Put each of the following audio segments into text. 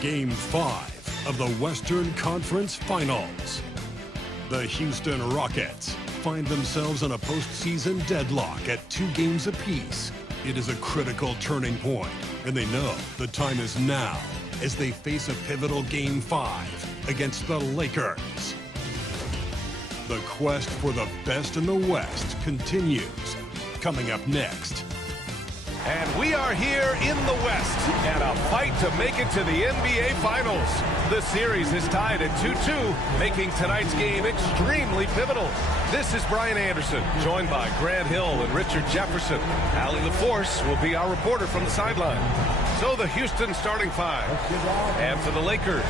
Game 5 of the Western Conference Finals. The Houston Rockets find themselves in a postseason deadlock at 2 games apiece. It is a critical turning point, and they know the time is now as they face a pivotal Game 5 against the Lakers. The quest for the best in the West continues. Coming up next. And we are here in the West, and a fight to make it to the NBA Finals. The series is tied at 2-2, making tonight's game extremely pivotal. This is Brian Anderson, joined by Grant Hill and Richard Jefferson. Allie LaForce will be our reporter from the sideline. So the Houston starting 5. And for the Lakers,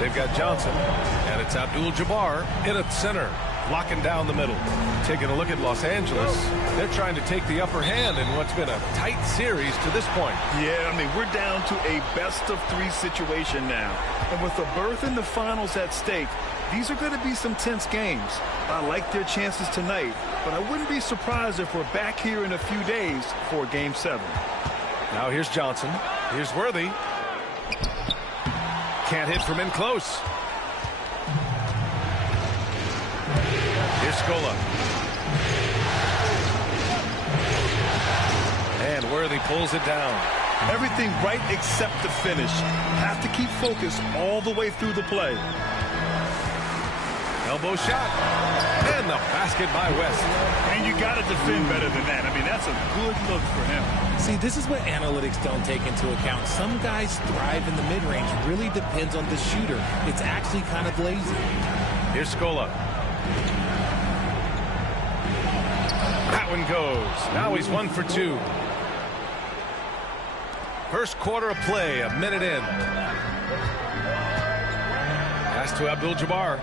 they've got Johnson, and it's Abdul-Jabbar in at center, locking down the middle. Taking a look at Los Angeles, they're trying to take the upper hand in what's been a tight series to this point. Yeah, I mean, we're down to a best-of-3 situation now. And with a berth in the finals at stake, these are going to be some tense games. I like their chances tonight, but I wouldn't be surprised if we're back here in a few days for Game 7. Now here's Johnson. Here's Worthy. Can't hit from in close. Here's Scola. And Worthy pulls it down. Everything right except the finish. Have to keep focus all the way through the play. Elbow shot. And the basket by West. And you got to defend better than that. I mean, that's a good look for him. See, this is what analytics don't take into account. Some guys thrive in the mid-range. Really depends on the shooter. It's actually kind of lazy. Here's Scola. That one goes. Now he's 1 for 2. First quarter of play, a minute in. Pass to Abdul-Jabbar.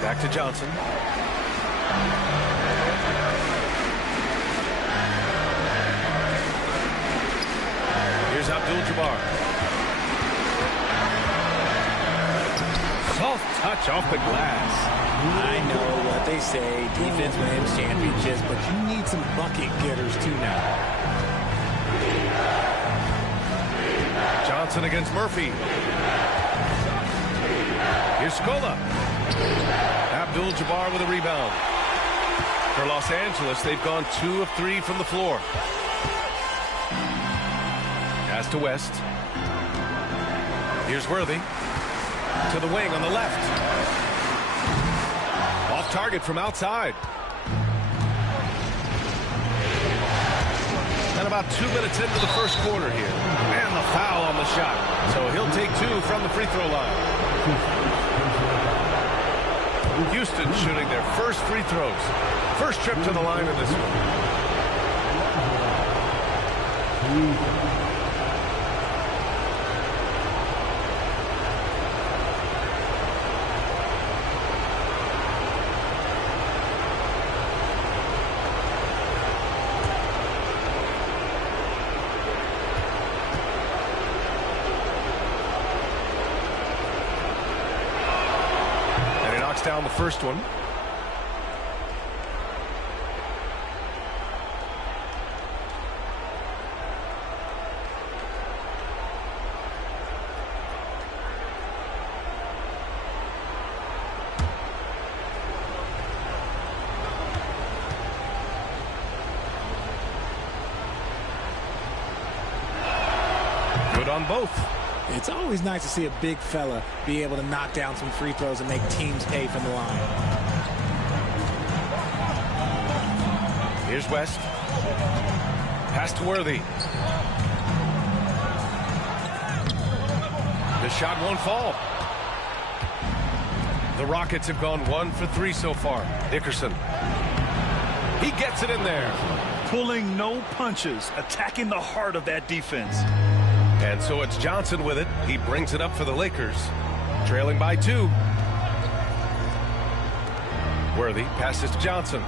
Back to Johnson. Here's Abdul-Jabbar. Soft touch off the glass. I know what they say, defense wins championships, but you need some bucket getters too now. Johnson against Murphy. Here's Scola. Abdul-Jabbar with a rebound. For Los Angeles, they've gone 2 of 3 from the floor. Pass to West. Here's Worthy. To the wing on the left. Off target from outside. And about 2 minutes into the first quarter here. And the foul on the shot. So he'll take 2 from the free throw line. Houston shooting their first free throws. First trip to the line in this one. Down the first one. Good on both. It's always nice to see a big fella be able to knock down some free throws and make teams pay from the line. Here's West. Pass to Worthy. The shot won't fall. The Rockets have gone 1 for 3 so far. Dickerson. He gets it in there. Pulling no punches, attacking the heart of that defense. And so it's Johnson with it. He brings it up for the Lakers. Trailing by 2. Worthy passes to Johnson.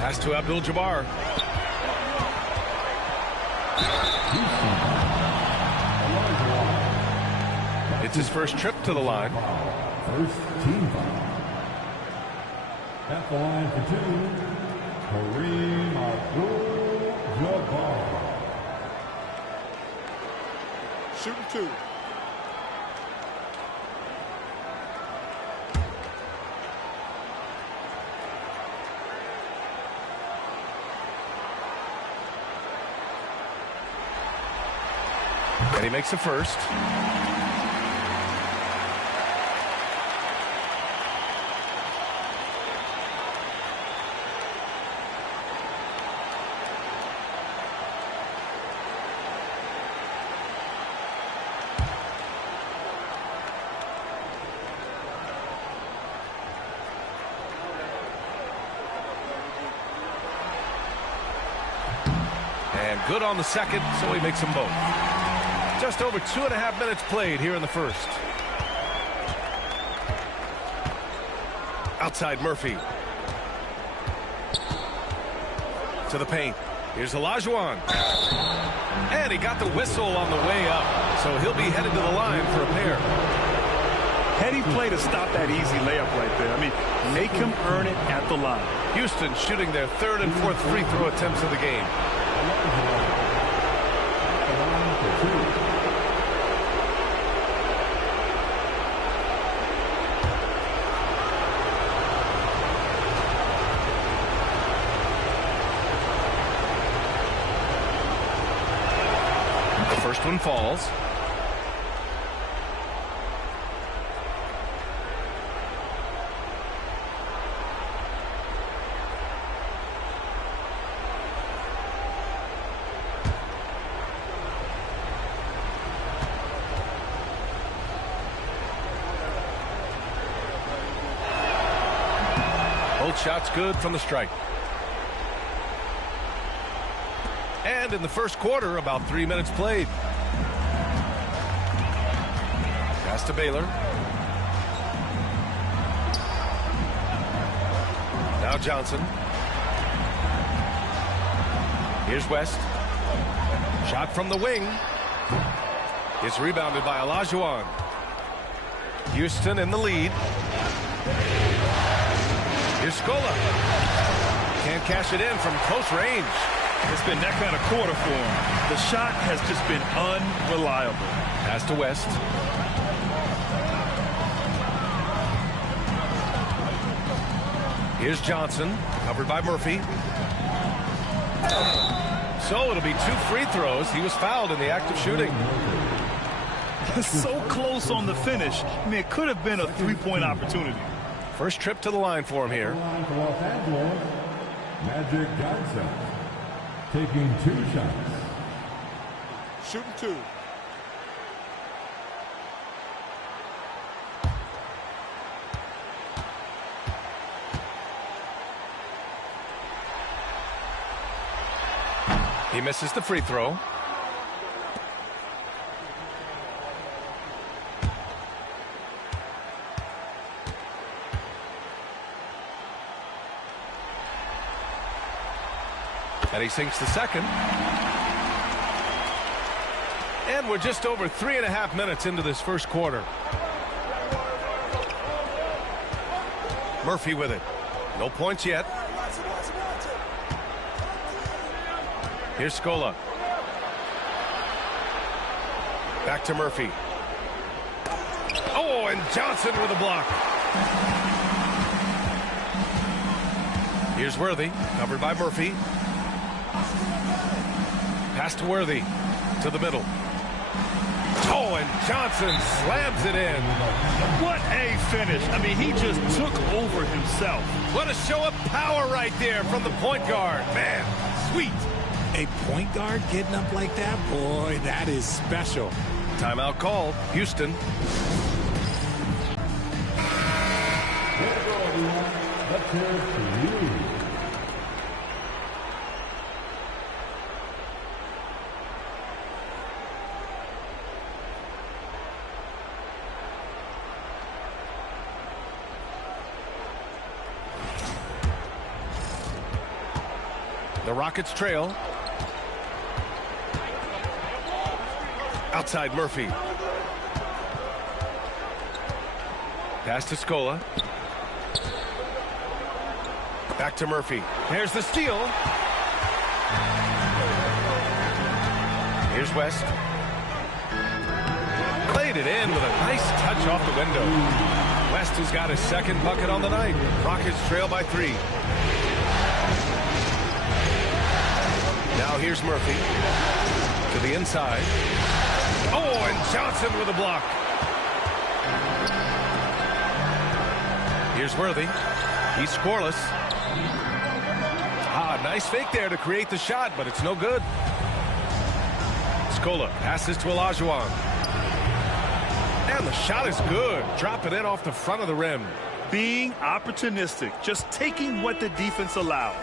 Pass to Abdul-Jabbar. It's his first trip to the line. First team foul. At the line for 2, Kareem Abdul-Jabbar. your ball. Shooting 2. And he makes the first. And good on the second, so he makes them both. Just over 2.5 minutes played here in the first. Outside Murphy. To the paint. Here's Olajuwon. And he got the whistle on the way up. So he'll be headed to the line for a pair. Heady play to stop that easy layup right there. I mean, make him earn it at the line. Houston shooting their third and fourth free throw attempts of the game. The first one falls. Both shots good from the stripe. And in the first quarter, about 3 minutes played. Pass to Baylor. Now Johnson. Here's West. Shot from the wing. It's rebounded by Olajuwon. Houston in the lead. Here's Scola. Can't cash it in from close range. It's been that kind of quarter for him. The shot has just been unreliable. Pass to West. Here's Johnson, covered by Murphy. So it'll be 2 free throws. He was fouled in the act of shooting. So close on the finish. I mean, it could have been a 3-point opportunity. First trip to the line for him here. Line for Los Angeles, Magic Johnson, taking 2 shots. Shooting 2. He misses the free throw. And he sinks the second. And we're just over 3.5 minutes into this first quarter. Murphy with it. No points yet. Here's Scola. Back to Murphy. Oh, and Johnson with a block. Here's Worthy, covered by Murphy. Pass to Worthy, to the middle. Oh, and Johnson slams it in. What a finish. I mean, he just took over himself. What a show of power right there from the point guard. Man, sweet. A point guard getting up like that? Boy, that is special. Timeout called. Houston. Let's hear it for you. The Rockets trail. Outside Murphy. Pass to Scola. Back to Murphy. Here's the steal. Here's West. Played it in with a nice touch off the window. West has got his second bucket on the night. Rockets trail by 3. Now here's Murphy to the inside. Oh, and Johnson with a block. Here's Worthy. He's scoreless. Nice fake there to create the shot, but it's no good. Scola passes to Olajuwon. And the shot is good. Dropping it off the front of the rim. Being opportunistic, just taking what the defense allows.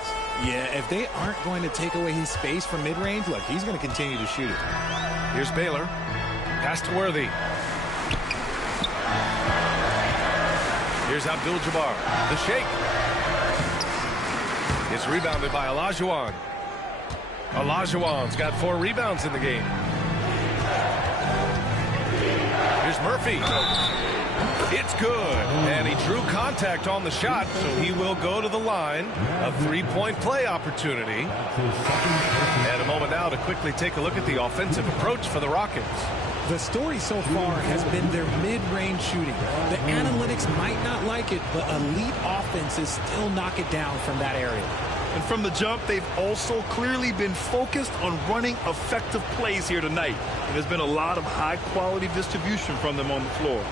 Yeah, if they aren't going to take away his space from mid-range, look, he's going to continue to shoot it. Here's Baylor. Pass to Worthy. Here's Abdul-Jabbar. The shake. It's rebounded by Olajuwon. Olajuwon's got 4 rebounds in the game. Here's Murphy. It's good. And he drew contact on the shot, so he will go to the line. A 3-point play opportunity. And a moment now to quickly take a look at the offensive approach for the Rockets. The story so far has been their mid-range shooting. The analytics might not like it, but elite offenses still knock it down from that area. And from the jump, they've also clearly been focused on running effective plays here tonight. And there's been a lot of high-quality distribution from them on the floor.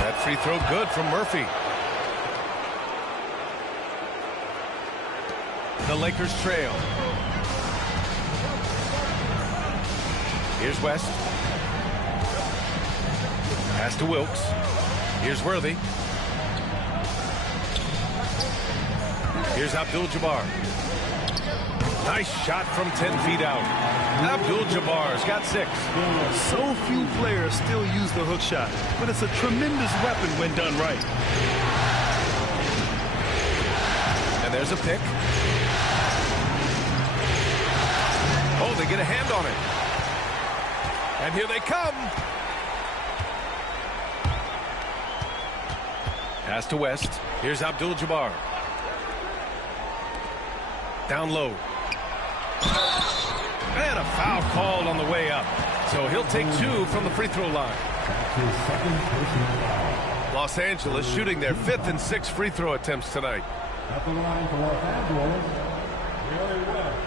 That free throw good from Murphy. The Lakers trail. Here's West. Pass to Wilkes. Here's Worthy. Here's Abdul-Jabbar. Nice shot from 10 feet out. Abdul-Jabbar's got 6. So few players still use the hook shot, but it's a tremendous weapon when done right. And there's a pick. Oh, they get a hand on it. And here they come. Pass to West. Here's Abdul-Jabbar. Down low. And a foul called on the way up. So he'll take 2 from the free throw line. Los Angeles shooting their 5th and 6th free throw attempts tonight. At the line for Los Angeles, Jerry West,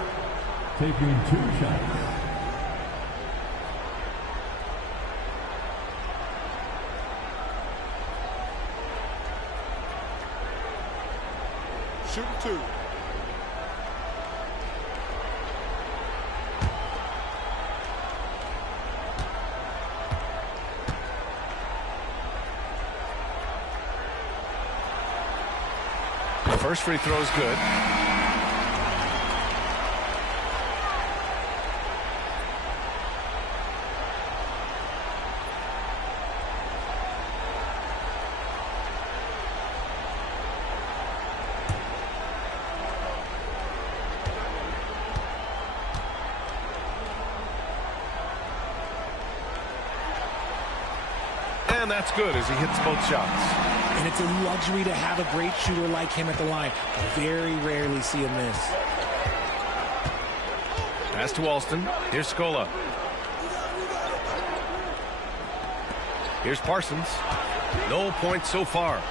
taking 2 shots. Shooting 2. The first free throw is good. And that's good as he hits both shots. And it's a luxury to have a great shooter like him at the line. Very rarely see a miss. Pass to Alston. Here's Scola. Here's Parsons. No points so far.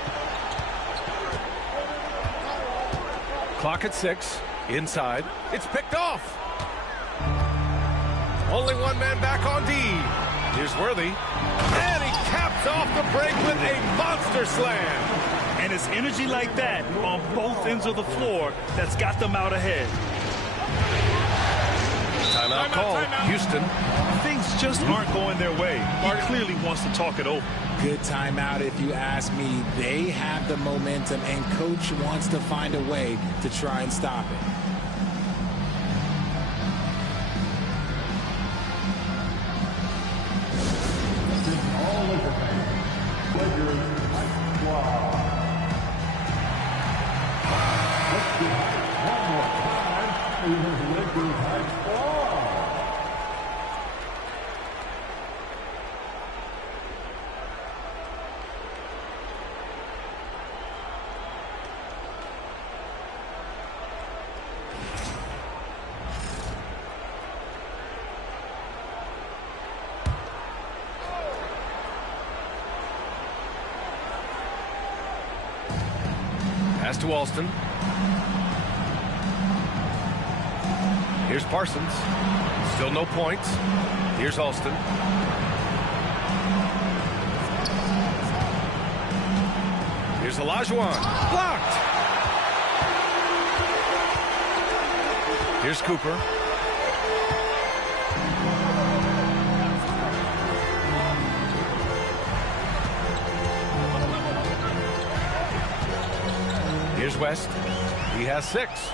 Clock at 6. Inside. It's picked off. Only one man back on D. Here's Worthy. And he caps off the break with a monster slam. And it's energy like that on both ends of the floor that's got them out ahead. Timeout call. Houston. Things just aren't going their way. He clearly wants to talk it over. Good timeout if you ask me. They have the momentum, and coach wants to find a way to try and stop it. Pass to Alston. Here's Parsons. Still no points. Here's Alston. Here's Olajuwon. Blocked. Here's Cooper. Here's West. He has 6.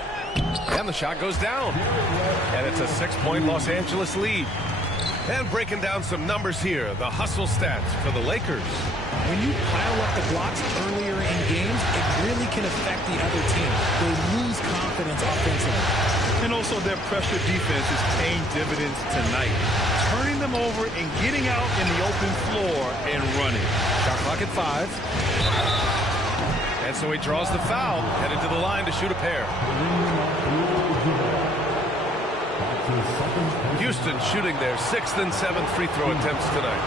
And the shot goes down. And it's a 6-point Los Angeles lead. And breaking down some numbers here, the hustle stats for the Lakers. When you pile up the blocks earlier in games, it really can affect the other team. They lose confidence offensively. And also their pressure defense is paying dividends tonight. Turning them over and getting out in the open floor and running. Shot clock at 5. And so he draws the foul, headed to the line to shoot a pair. Houston shooting their 6th and 7th free throw attempts tonight.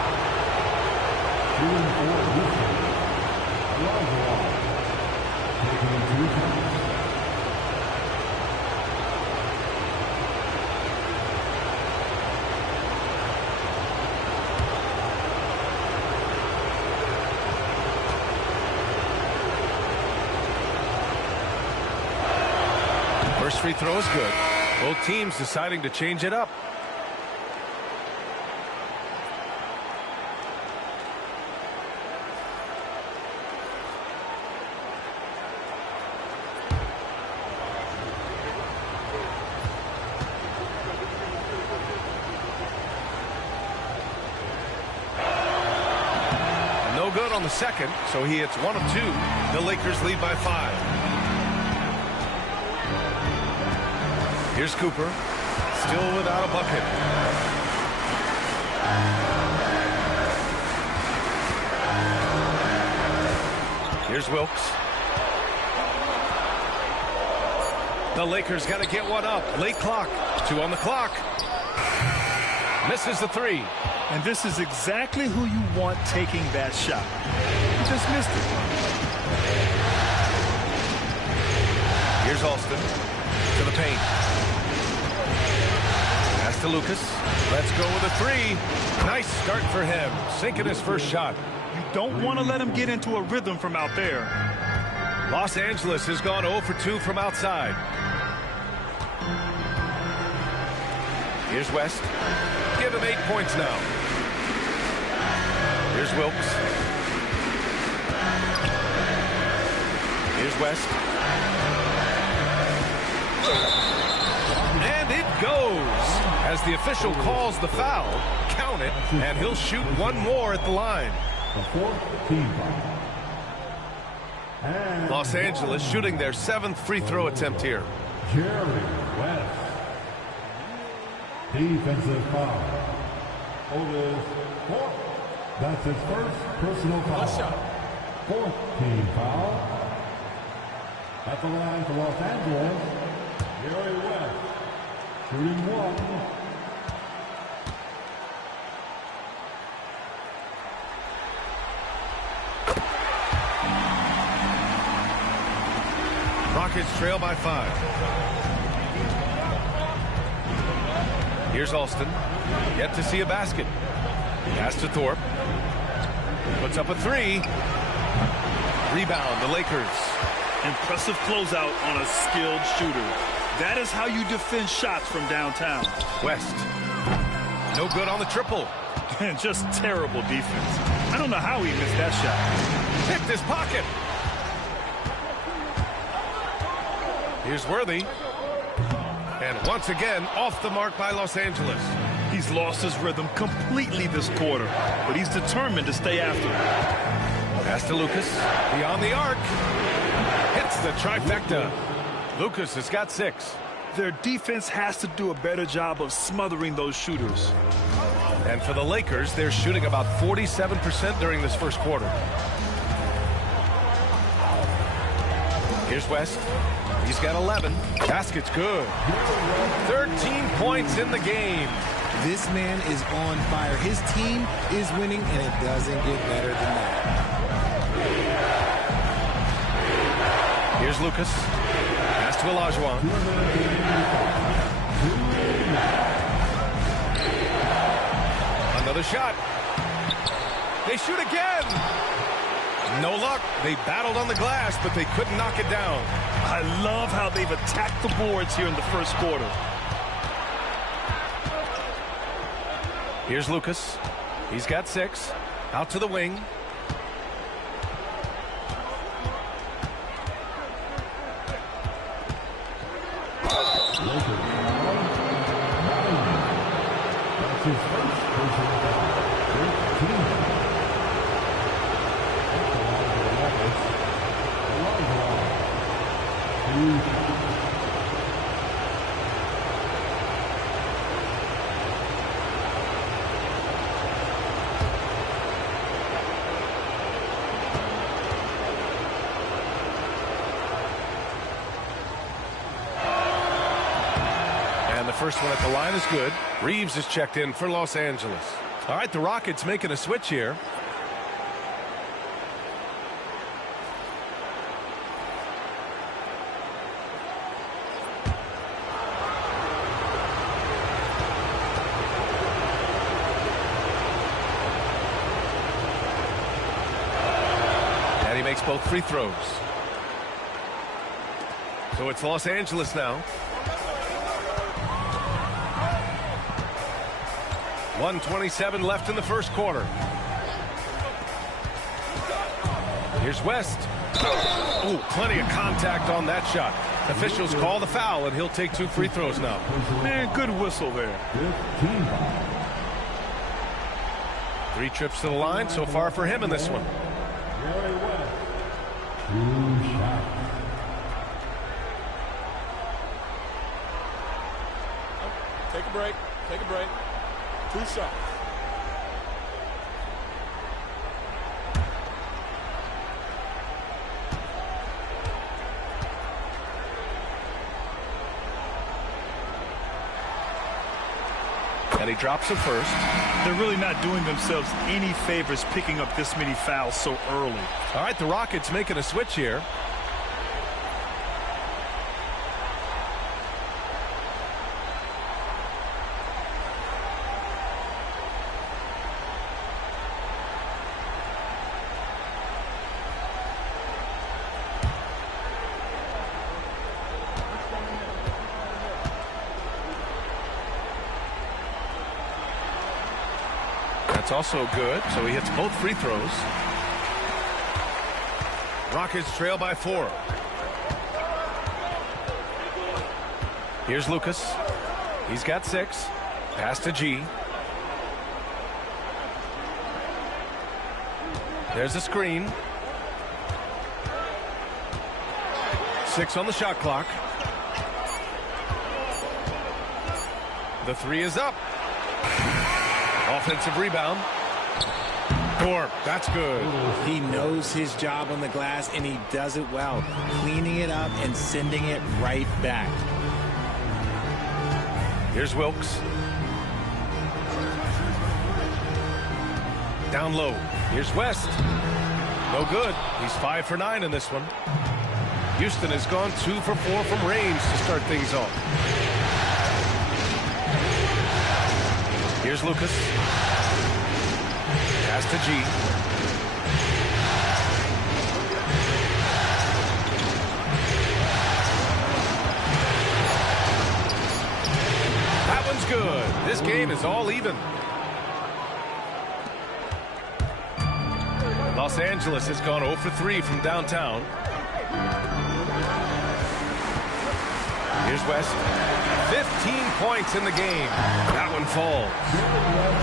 First free throw is good. Both teams deciding to change it up. No good on the second, so he hits 1 of 2. The Lakers lead by 5. Here's Cooper, still without a bucket. Here's Wilkes. The Lakers got to get one up. Late clock. 2 on the clock. Misses the 3. And this is exactly who you want taking that shot. He just missed it. Here's Alston to the paint. Pass to Lucas. Let's go with a 3. Nice start for him. Sinking his first shot. You don't want to let him get into a rhythm from out there. Los Angeles has gone 0 for 2 from outside. Here's West. Give him 8 points now. Here's Wilkes. Here's West. And it goes. As the official calls the foul, count it, and he'll shoot one more at the line. The 4th team foul. Los Angeles shooting their 7th free throw attempt here. Jerry West. Defensive foul. Otis 4. That's his first personal foul. 4th team foul. At the line for Los Angeles, Jerry West. Shooting 1. Rockets trail by 5. Here's Alston. Yet to see a basket. Pass to Thorpe. Puts up a 3. Rebound, the Lakers. Impressive closeout on a skilled shooter. That is how you defend shots from downtown. West. No good on the triple. And just terrible defense. I don't know how he missed that shot. Picked his pocket. Here's Worthy. And once again, off the mark by Los Angeles. He's lost his rhythm completely this quarter, but he's determined to stay after it. Pass to Lucas. Beyond the arc. Hits the trifecta. Lucas has got 6. Their defense has to do a better job of smothering those shooters. And for the Lakers, they're shooting about 47% during this first quarter. Here's West. He's got 11. Basket's good. 13 points in the game. This man is on fire. His team is winning, and it doesn't get better than that. Here's Here's Lucas. Pass to Olajuwon. Another shot. They shoot again. No luck. They battled on the glass, but they couldn't knock it down. I love how they've attacked the boards here in the first quarter. Here's Lucas. He's got 6. Out to the wing. That's his first personal foul. 13. And the first one at the line is good. Reeves is checked in for Los Angeles. All right, the Rockets making a switch here. And he makes both free throws. So it's Los Angeles now. 1:27 left in the first quarter. Here's West. Oh, plenty of contact on that shot. Officials call the foul, and he'll take 2 free throws now. Man, good whistle there. 3 trips to the line so far for him in this one. Take a break. Take a break. 2 shots. And he drops it first. They're really not doing themselves any favors picking up this many fouls so early. All right, the Rockets making a switch here. That's also good, so he hits both free throws. Rockets trail by 4. Here's Lucas. He's got 6. Pass to G. There's a screen. 6 on the shot clock. The 3 is up. Offensive rebound. Thorpe, that's good. He knows his job on the glass, and he does it well, cleaning it up and sending it right back. Here's Wilkes. Down low. Here's West. No good. He's 5 for 9 in this one. Houston has gone 2 for 4 from range to start things off. Here's Lucas. Pass to G. That one's good. This game is all even. Los Angeles has gone 0 for 3 from downtown. Here's West. 15 points in the game. That one falls.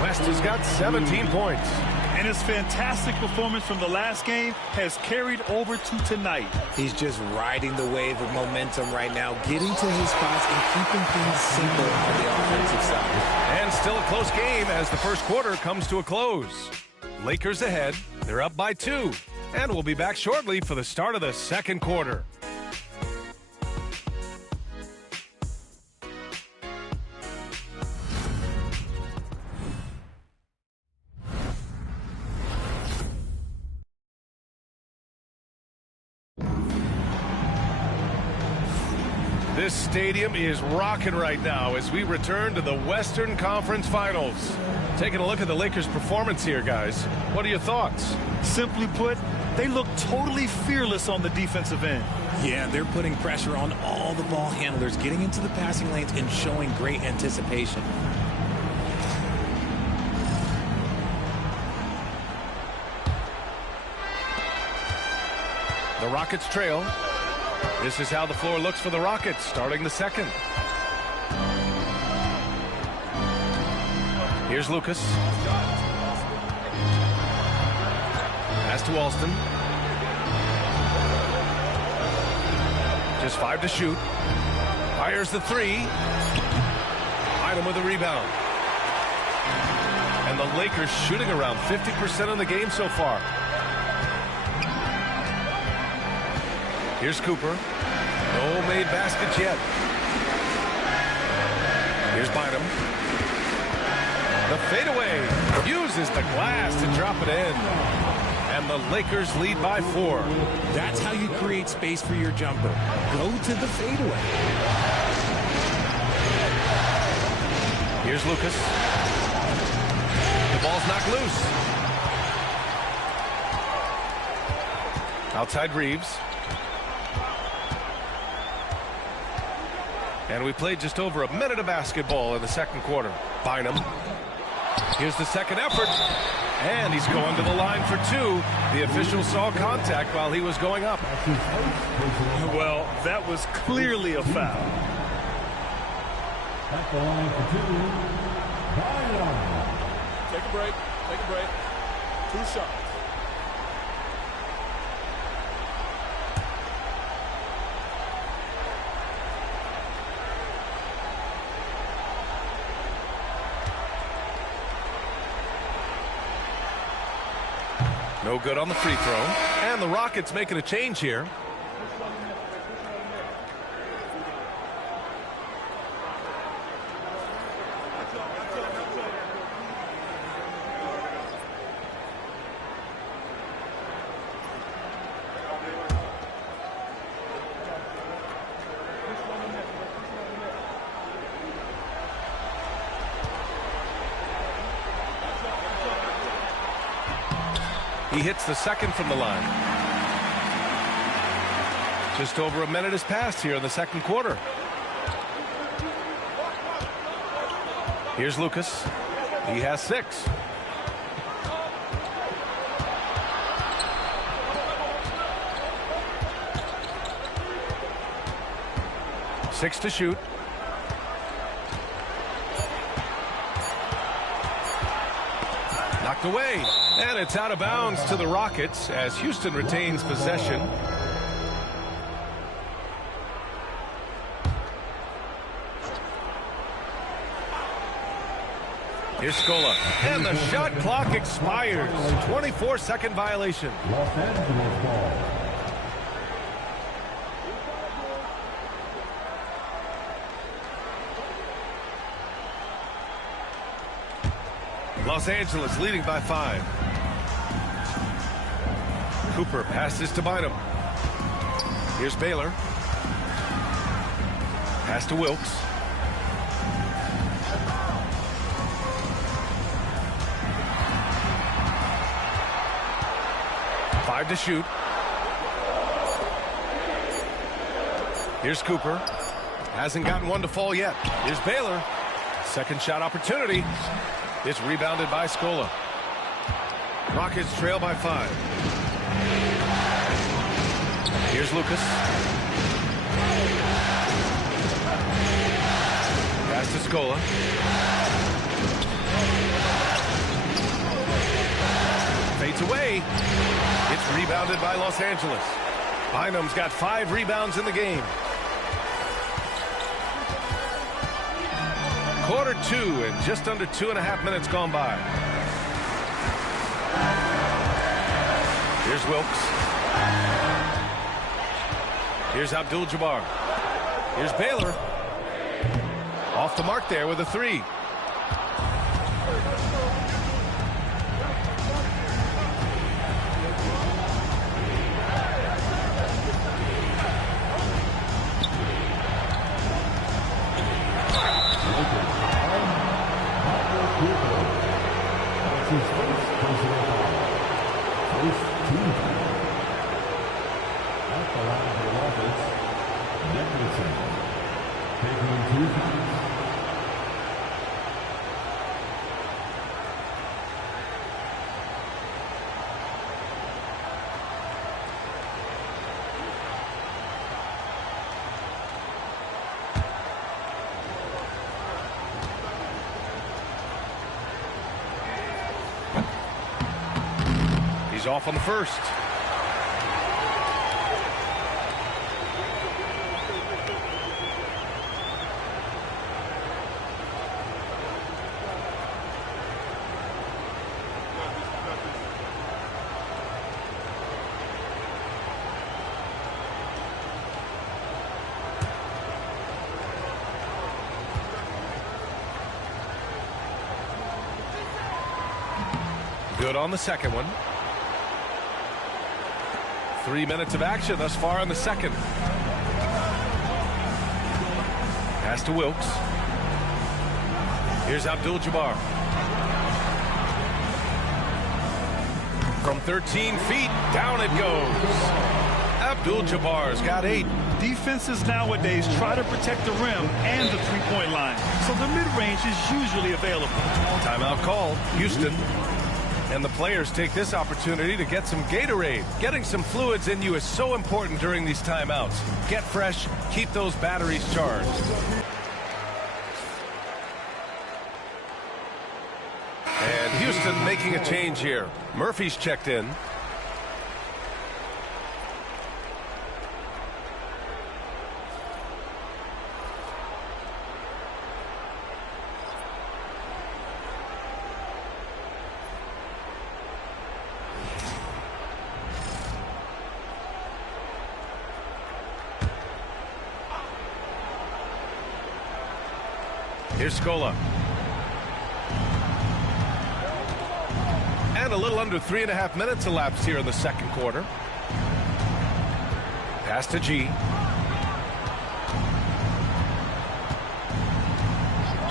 West has got 17 points. And his fantastic performance from the last game has carried over to tonight. He's just riding the wave of momentum right now, getting to his spots and keeping things simple on the offensive side. And still a close game as the first quarter comes to a close. Lakers ahead. They're up by 2. And we'll be back shortly for the start of the second quarter. This stadium is rocking right now as we return to the Western Conference Finals. Taking a look at the Lakers' performance here, guys. What are your thoughts? Simply put, they look totally fearless on the defensive end. Yeah, they're putting pressure on all the ball handlers, getting into the passing lanes and showing great anticipation. The Rockets trail. This is how the floor looks for the Rockets starting the second. Here's Lucas. Pass to Alston. Just 5 to shoot. Fires the 3. Bynum with a rebound. And the Lakers shooting around 50% in the game so far. Here's Cooper. No made baskets yet. Here's Bynum. The fadeaway uses the glass to drop it in. And the Lakers lead by 4. That's how you create space for your jumper. Go to the fadeaway. Here's Lucas. The ball's knocked loose. Outside Reeves. And we played just over a minute of basketball in the second quarter. Bynum. Here's the second effort. And he's going to the line for 2. The official saw contact while he was going up. Well, that was clearly a foul. At the line for 2, Bynum. Take a break. Take a break. 2 shots. No good on the free throw. And the Rockets making a change here. He hits the second from the line. Just over a minute has passed here in the second quarter. Here's Lucas. He has 6. Six to shoot. Knocked away. And it's out of bounds to the Rockets as Houston retains possession. Here's Scola. And the shot clock expires. 24-second violation. Los Angeles ball. Los Angeles leading by 5. Cooper passes to Bynum. Here's Baylor. Pass to Wilkes. Five to shoot. Here's Cooper. Hasn't gotten one to fall yet. Here's Baylor. Second shot opportunity. It's rebounded by Scola. Rockets trail by 5. Here's Lucas. Pass to Scola. Fades away. It's rebounded by Los Angeles. Bynum's got 5 rebounds in the game. Quarter 2 and just under 2.5 minutes gone by. Here's Wilkes. Here's Abdul-Jabbar. Here's Baylor. Off the mark there with a 3. personal foul. First team foul. At the line for offense, Nicholson taking 2 fouls. He's off on the first. Good on the second one. 3 minutes of action thus far in the second. Pass to Wilkes. Here's Abdul-Jabbar. From 13 feet, down it goes. Abdul-Jabbar's got 8. Defenses nowadays try to protect the rim and the three-point line, so the mid-range is usually available. Timeout called. Houston. And the players take this opportunity to get some Gatorade. Getting some fluids in you is so important during these timeouts. Get fresh, keep those batteries charged. And Houston making a change here. Murphy's checked in. Here's Scola. And a little under 3.5 minutes elapsed here in the second quarter. Pass to G.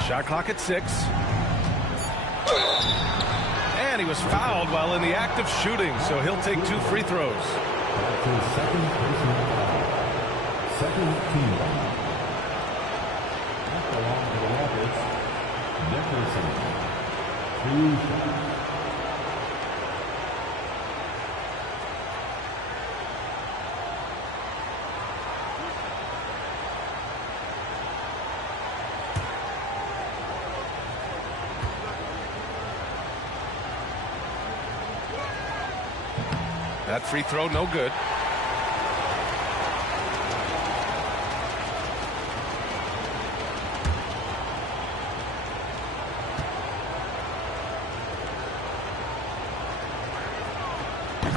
Shot clock at 6. And he was fouled while in the act of shooting, so he'll take 2 free throws. That's his second personal foul. Second team foul. At the line for the Rockets, Nicholson. 2 fouls. That free throw, no good.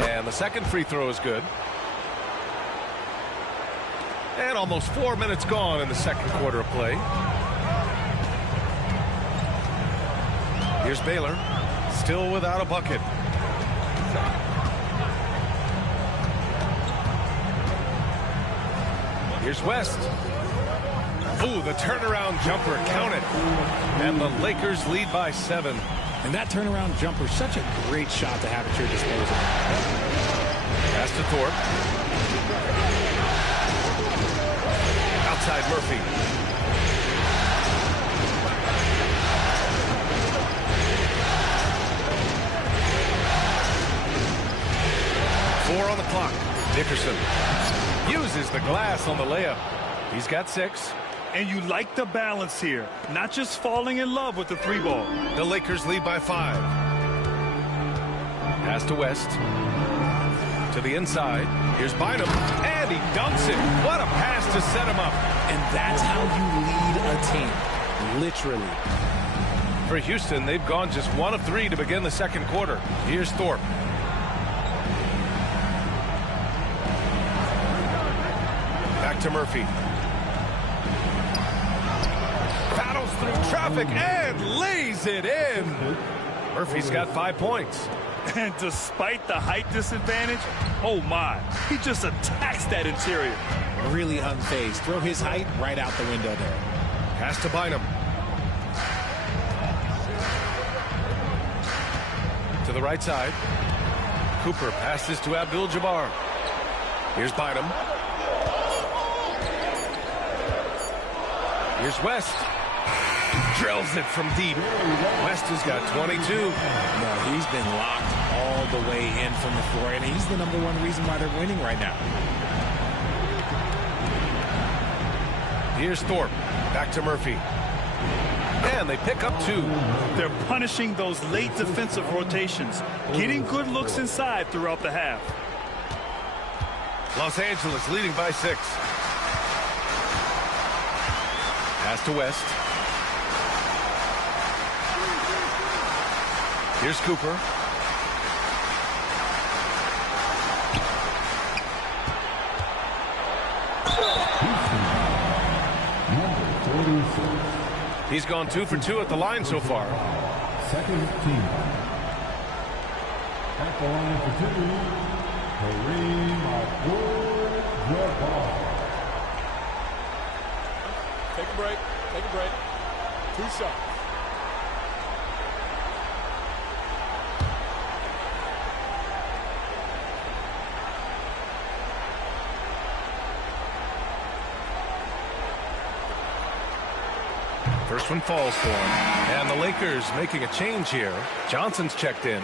And the second free throw is good. And almost 4 minutes gone in the second quarter of play. Here's Baylor, still without a bucket. Here's West. Ooh, the turnaround jumper, count it. And the Lakers lead by 7. And that turnaround jumper, such a great shot to have at your disposal. Pass to Thorpe. Outside Murphy. Four on the clock. Dickerson uses the glass on the layup. He's got 6. And you like the balance here, not just falling in love with the 3 ball. The Lakers lead by 5. Pass to West. To the inside. Here's Bynum. And he dunks it. What a pass to set him up. And that's how you lead a team. Literally. For Houston, they've gone just 1 of 3 to begin the second quarter. Here's Thorpe. Back to Murphy. Battles through traffic and lays it in. Murphy's got 5 points. And despite the height disadvantage, oh my, he just attacks that interior. Really unfazed. Throw his height right out the window there. Pass to Bynum. To the right side. Cooper passes to Abdul-Jabbar. Here's Bynum. Here's West. Drills it from deep. West has got 22. No, he's been locked all the way in from the floor, and he's the #1 reason why they're winning right now. Here's Thorpe. Back to Murphy. And they pick up 2. They're punishing those late defensive rotations, getting good looks inside throughout the half. Los Angeles leading by 6. Pass to West. Here's Cooper. He's gone 2 for 2 at the line so far. Second team. At the line for 2, Hakeem Olajuwon. Take a break. Take a break. 2 shots. First one falls for him. And the Lakers making a change here. Johnson's checked in.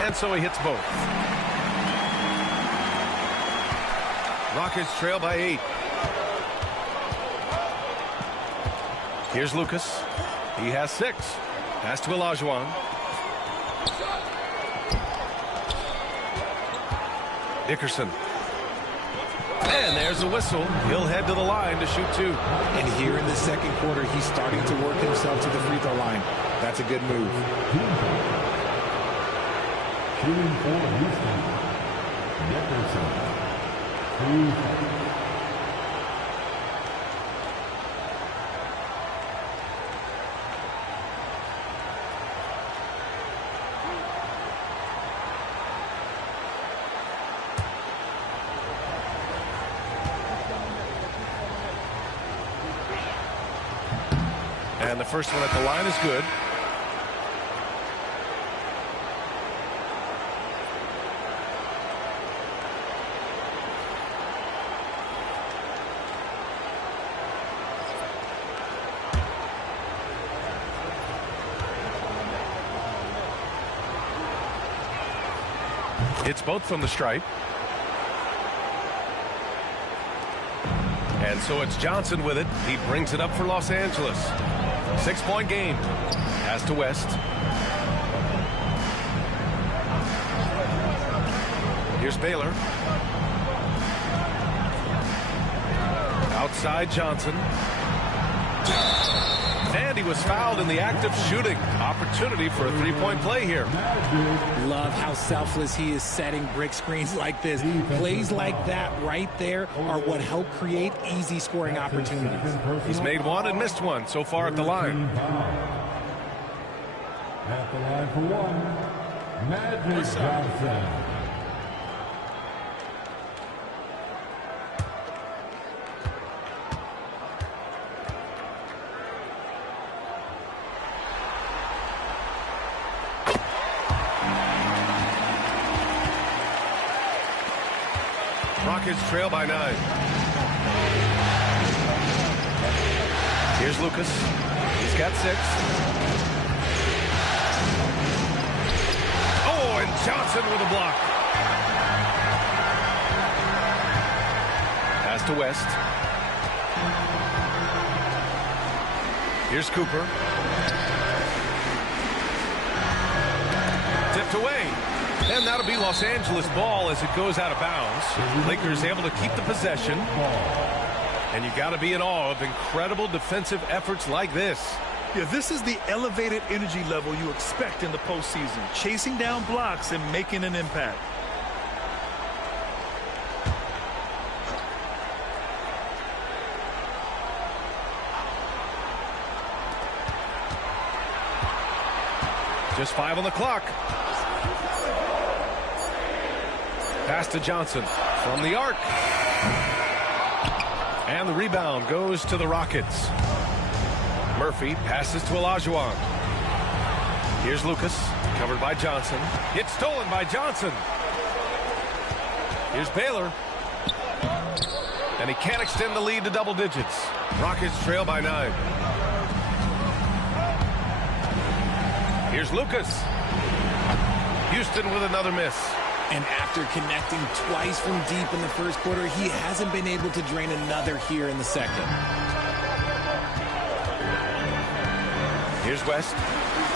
And so he hits both. Rockets trail by 8. Here's Lucas. He has 6. Pass to Olajuwon. Dickerson. And there's a whistle. He'll head to the line to shoot 2. And here in the second quarter, he's starting to work himself to the free throw line. That's a good move. Shooting for Houston. Dickerson. And the first one at the line is good. It's both from the stripe. And so it's Johnson with it. He brings it up for Los Angeles. 6-point game. Pass to West. Here's Baylor. Outside Johnson. And he was fouled in the act of shooting. Opportunity for a 3-point play here. Love how selfless he is setting brick screens like this. Plays like that right there are what help create easy scoring opportunities. He's made 1 and missed 1 so far at the line. At the line for 1, Magic Johnson. Rockets trail by 9. Here's Lucas. He's got 6. Oh, and Johnson with a block. Pass to West. Here's Cooper. Tipped away. And that'll be Los Angeles ball as it goes out of bounds. Lakers able to keep the possession. And you got to be in awe of incredible defensive efforts like this. Yeah, this is the elevated energy level you expect in the postseason. Chasing down blocks and making an impact. Just 5 on the clock. Pass to Johnson from the arc. And the rebound goes to the Rockets. Murphy passes to Olajuwon. Here's Lucas, covered by Johnson. It's stolen by Johnson. Here's Baylor. And he can't extend the lead to double digits. Rockets trail by 9. Here's Lucas. Houston with another miss. And after connecting twice from deep in the first quarter, he hasn't been able to drain another here in the second. Here's West.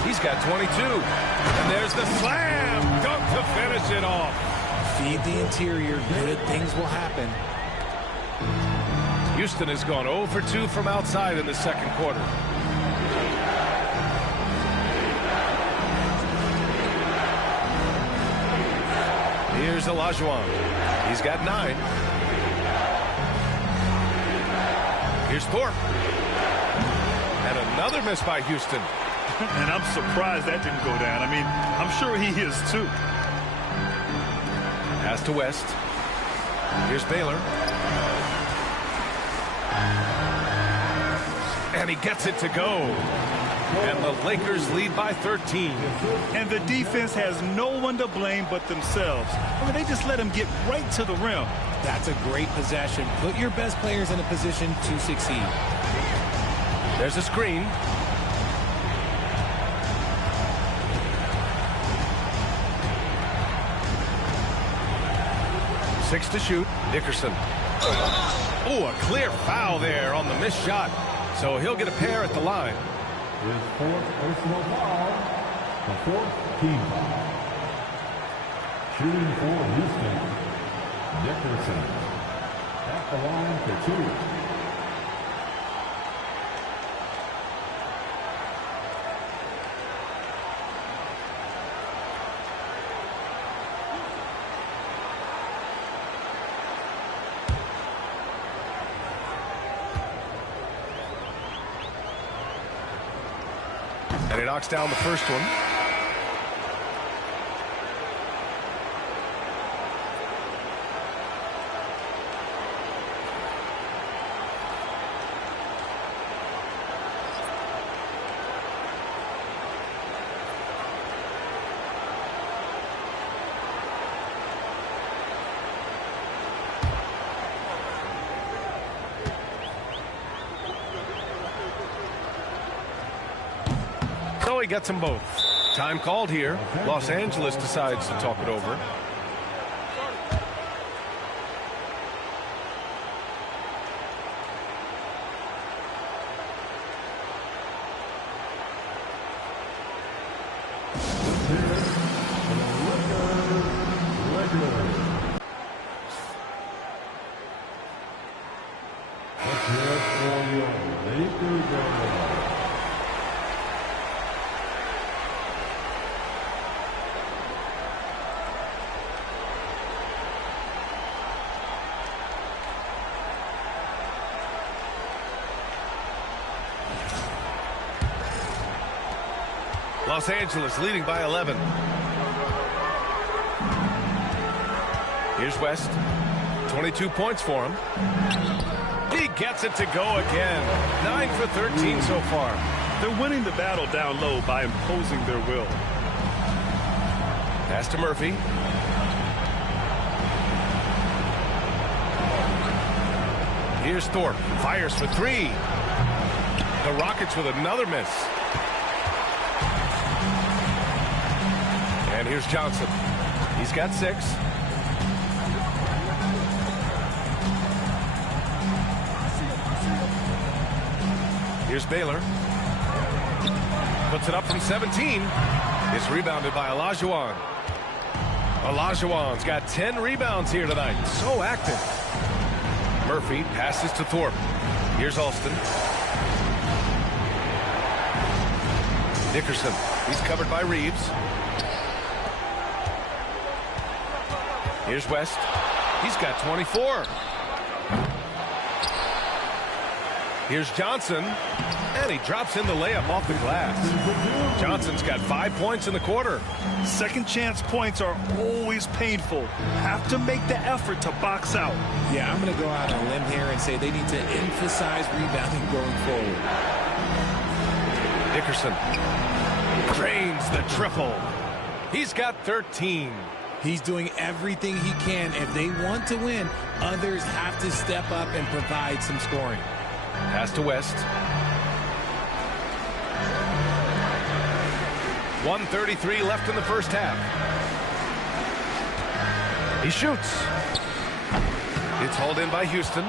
He's got 22. And there's the slam dunk to finish it off. Feed the interior. Good things will happen. Houston has gone 0 for 2 from outside in the second quarter. Here's Olajuwon. He's got 9. Here's Thorpe. And another miss by Houston. And I'm surprised that didn't go down. I mean, I'm sure he is too. Pass to West. Here's Baylor. And he gets it to go. And the Lakers lead by 13. And the defense has no one to blame but themselves. I mean, they just let him get right to the rim. That's a great possession. Put your best players in a position to succeed. There's a screen. Six to shoot. Dickerson. Oh, a clear foul there on the missed shot. So he'll get a pair at the line. His 4th personal foul, the 4th team foul. Shooting for Houston, Dickerson at the line for 2. And he knocks down the first one. So he gets them both. Time called here. Los Angeles decides to talk it over. Los Angeles leading by 11. Here's West. 22 points for him. He gets it to go again. 9 for 13 so far. They're winning the battle down low by imposing their will. Pass to Murphy. Here's Thorpe. Fires for 3. The Rockets with another miss. And here's Johnson. He's got 6. Here's Baylor. Puts it up from 17. It's rebounded by Olajuwon. Olajuwon's got 10 rebounds here tonight. So active. Murphy passes to Thorpe. Here's Alston. Dickerson. He's covered by Reeves. Here's West. He's got 24. Here's Johnson, and he drops in the layup off the glass. Johnson's got 5 points in the quarter. Second chance points are always painful. Have to make the effort to box out. Yeah, I'm going to go out on a limb here and say they need to emphasize rebounding going forward. Dickerson drains the triple. He's got 13. He's doing everything he can. If they want to win, others have to step up and provide some scoring. Pass to West. 1:33 left in the first half. He shoots. It's hauled in by Houston.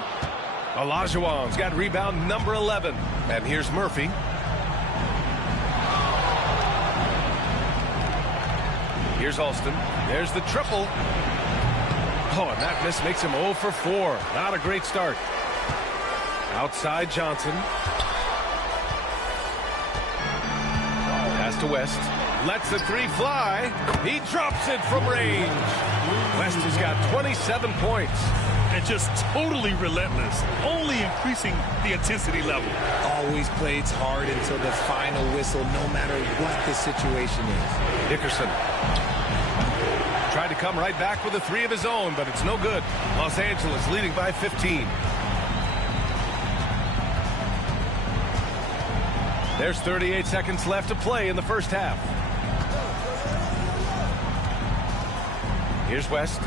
Olajuwon's got rebound number 11. And here's Murphy. Here's Alston. There's the triple. Oh, and that miss makes him 0 for 4. Not a great start. Outside Johnson. Pass to West. Lets the three fly. He drops it from range. West has got 27 points. And just totally relentless. Only increasing the intensity level. Always plays hard until the final whistle, no matter what the situation is. Dickerson tried to come right back with a three of his own, but it's no good. Los Angeles leading by 15. There's 38 seconds left to play in the first half. Here's West.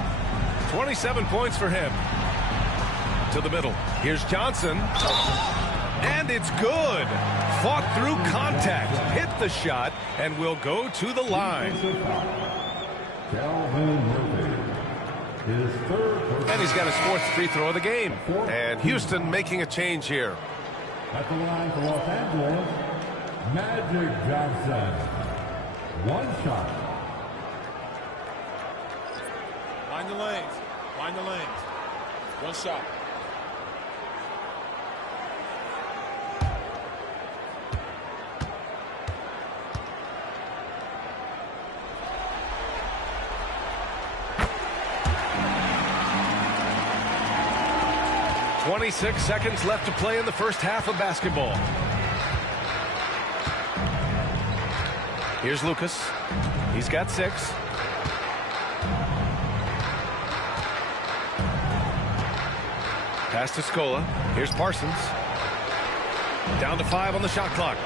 27 points for him. To the middle. Here's Johnson. And it's good. Fought through contact. Hit the shot and will go to the line. And he's got his fourth free throw of the game. And Houston making a change here. At the line for Los Angeles, Magic Johnson. One shot. Find the lanes. Find the lanes. One shot. .26 seconds left to play in the first half of basketball. Here's Lucas. He's got 6. Pass to Scola. Here's Parsons. Down to 5 on the shot clock.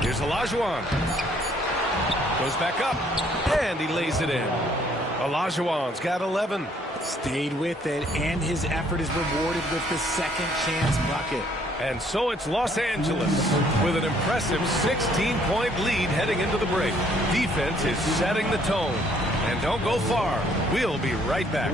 Here's Olajuwon. Goes back up. And he lays it in. Olajuwon's got 11. Stayed with it, and his effort is rewarded with the second chance bucket. And so it's Los Angeles with an impressive 16-point lead heading into the break. Defense is setting the tone. And don't go far. We'll be right back.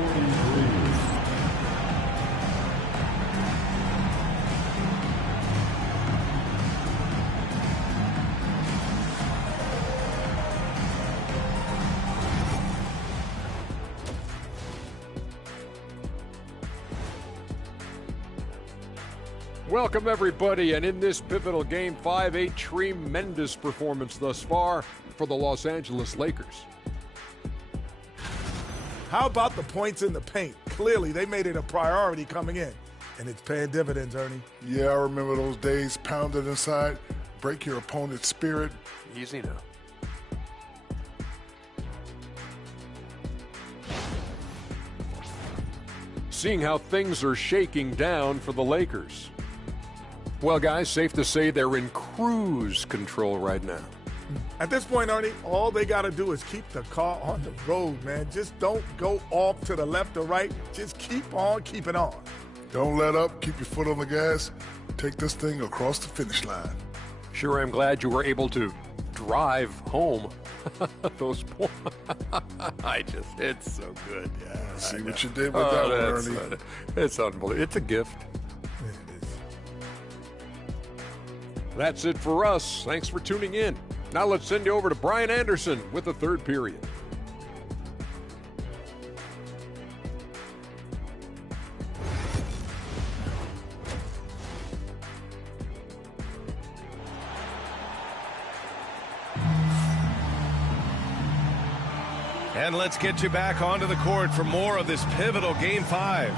Welcome, everybody, and in this pivotal Game 5, a tremendous performance thus far for the Los Angeles Lakers. How about the points in the paint? Clearly, they made it a priority coming in, and it's paying dividends, Ernie. Yeah, I remember those days, pounded inside, break your opponent's spirit. Easy now. Seeing how things are shaking down for the Lakers. Well, guys, safe to say they're in cruise control right now. At this point, Ernie, all they got to do is keep the car on the road, man. Just don't go off to the left or right. Just keep on keeping on. Don't let up. Keep your foot on the gas. Take this thing across the finish line. Sure, I'm glad you were able to drive home. Those points. It's so good. Yeah, see what you did with that one, Ernie. It's unbelievable. It's a gift. That's it for us. Thanks for tuning in. Now let's send you over to Brian Anderson with the third period. And let's get you back onto the court for more of this pivotal Game 5.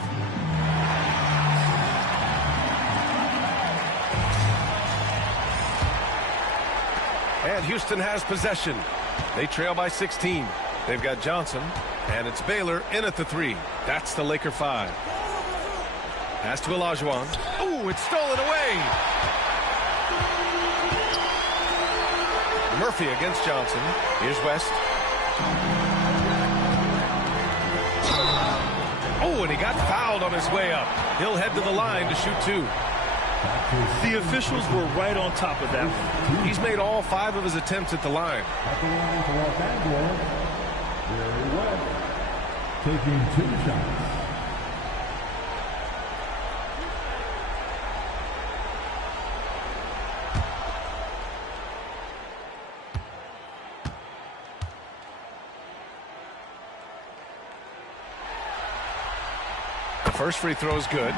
And Houston has possession. They trail by 16. They've got Johnson, and it's Baylor in at the 3. That's the Laker 5. Pass to Olajuwon. Oh, it's stolen away. Murphy against Johnson. Here's West. Oh, and he got fouled on his way up. He'll head to the line to shoot 2. The officials were right on top of that one. He's made all 5 of his attempts at the line. At the line for Los Angeles, Jerry West, taking 2 shots. The first free throw is good.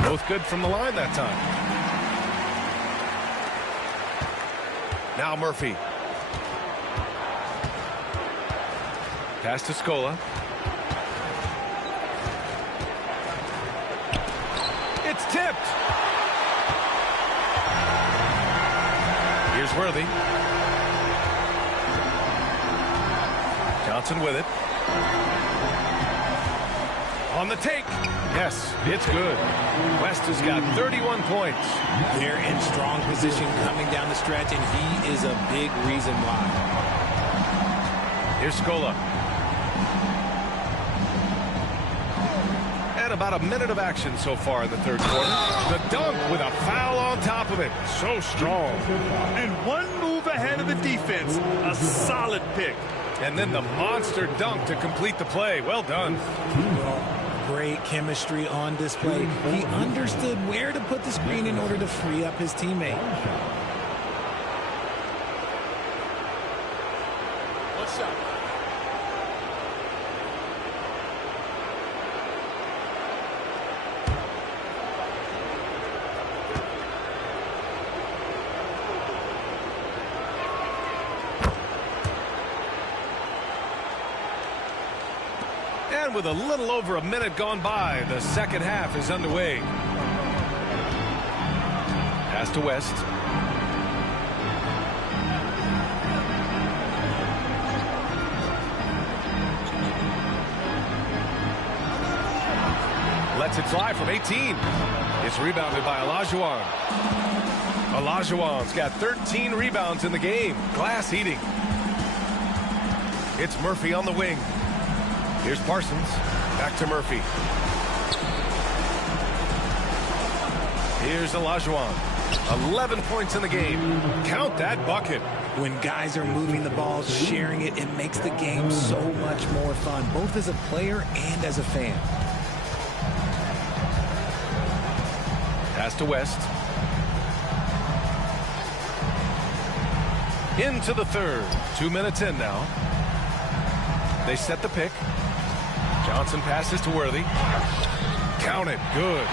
Both good from the line that time. Now Murphy. Pass to Scola. It's tipped. Here's Worthy. Johnson with it. On the take. Yes, it's good. West has got 31 points. They're in strong position coming down the stretch, and he is a big reason why. Here's Scola. And about a minute of action so far in the third quarter. The dunk with a foul on top of it. So strong. And one move ahead of the defense. A solid pick. And then the monster dunk to complete the play. Well done. Great chemistry on display. He understood where to put the screen in order to free up his teammate. One shot. And with a little over a minute gone by, the second half is underway. Pass to West. Lets it fly from 18. It's rebounded by Olajuwon. Olajuwon's got 13 rebounds in the game. Glass eating. It's Murphy on the wing. Here's Parsons. Back to Murphy. Here's Olajuwon. 11 points in the game. Count that bucket. When guys are moving the ball, sharing it, it makes the game so much more fun, both as a player and as a fan. Pass to West. Into the third. 2 minutes in now. They set the pick. Johnson passes to Worthy. Count it. Good.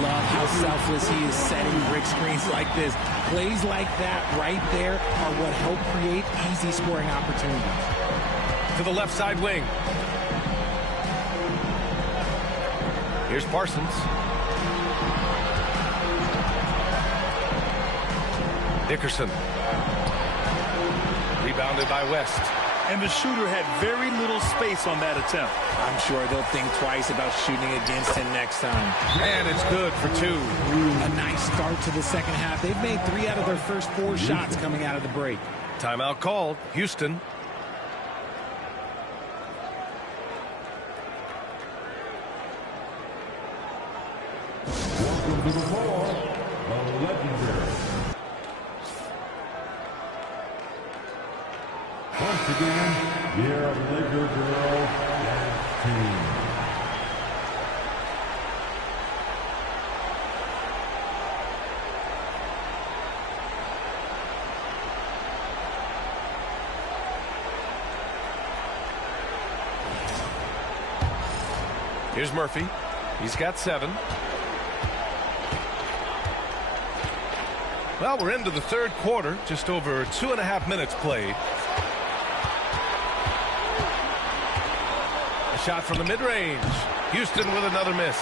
Love how selfless he is setting brick screens like this. Plays like that right there are what help create easy scoring opportunities. To the left side wing. Here's Parsons. Dickerson. Rebounded by West. And the shooter had very little space on that attempt. I'm sure they'll think twice about shooting against him next time. And it's good for 2. A nice start to the second half. They've made 3 out of their first 4 shots coming out of the break. Timeout called. Houston. Welcome to the floor, the legendary. Once again, your Laker girl dance team. Here's Murphy. He's got 7. Well, we're into the third quarter, just over 2.5 minutes played. A shot from the mid-range. Houston with another miss.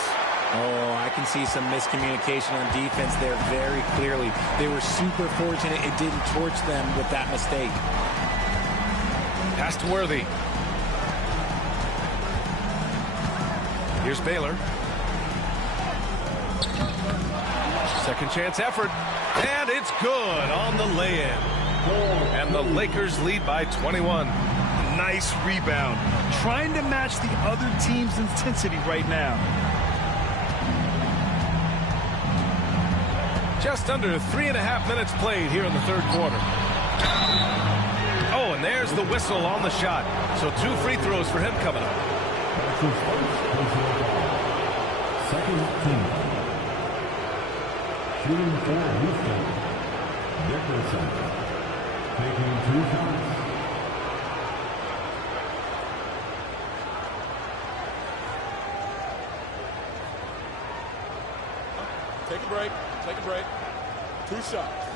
Oh, I can see some miscommunication on defense there very clearly. They were super fortunate it didn't torch them with that mistake. Pass to Worthy. Here's Baylor. Second chance effort. And it's good on the lay-in. And the Lakers lead by 21. Nice rebound. Trying to match the other team's intensity right now. Just under 3.5 minutes played here in the third quarter. Oh, and there's the whistle on the shot. So 2 free throws for him coming up. That's his first personal foul. Second team. Shooting for Houston, Dickerson. Taking 2 shots. Take a break. Take a break. 2 shots.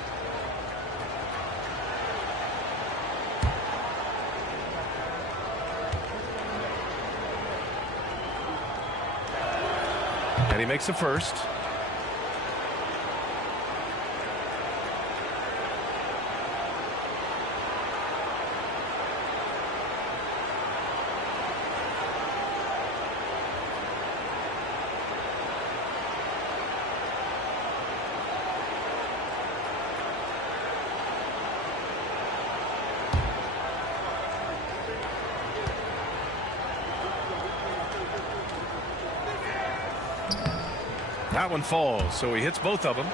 And he makes the first. That one falls, so he hits both of them.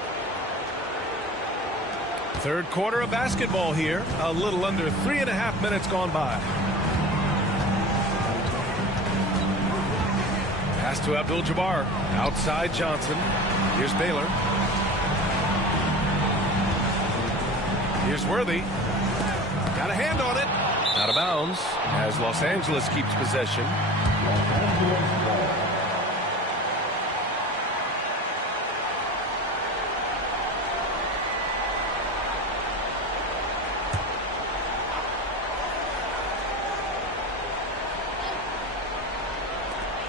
Third quarter of basketball here. A little under 3.5 minutes gone by. Pass to Abdul-Jabbar. Outside Johnson. Here's Baylor. Here's Worthy. Got a hand on it. Out of bounds as Los Angeles keeps possession.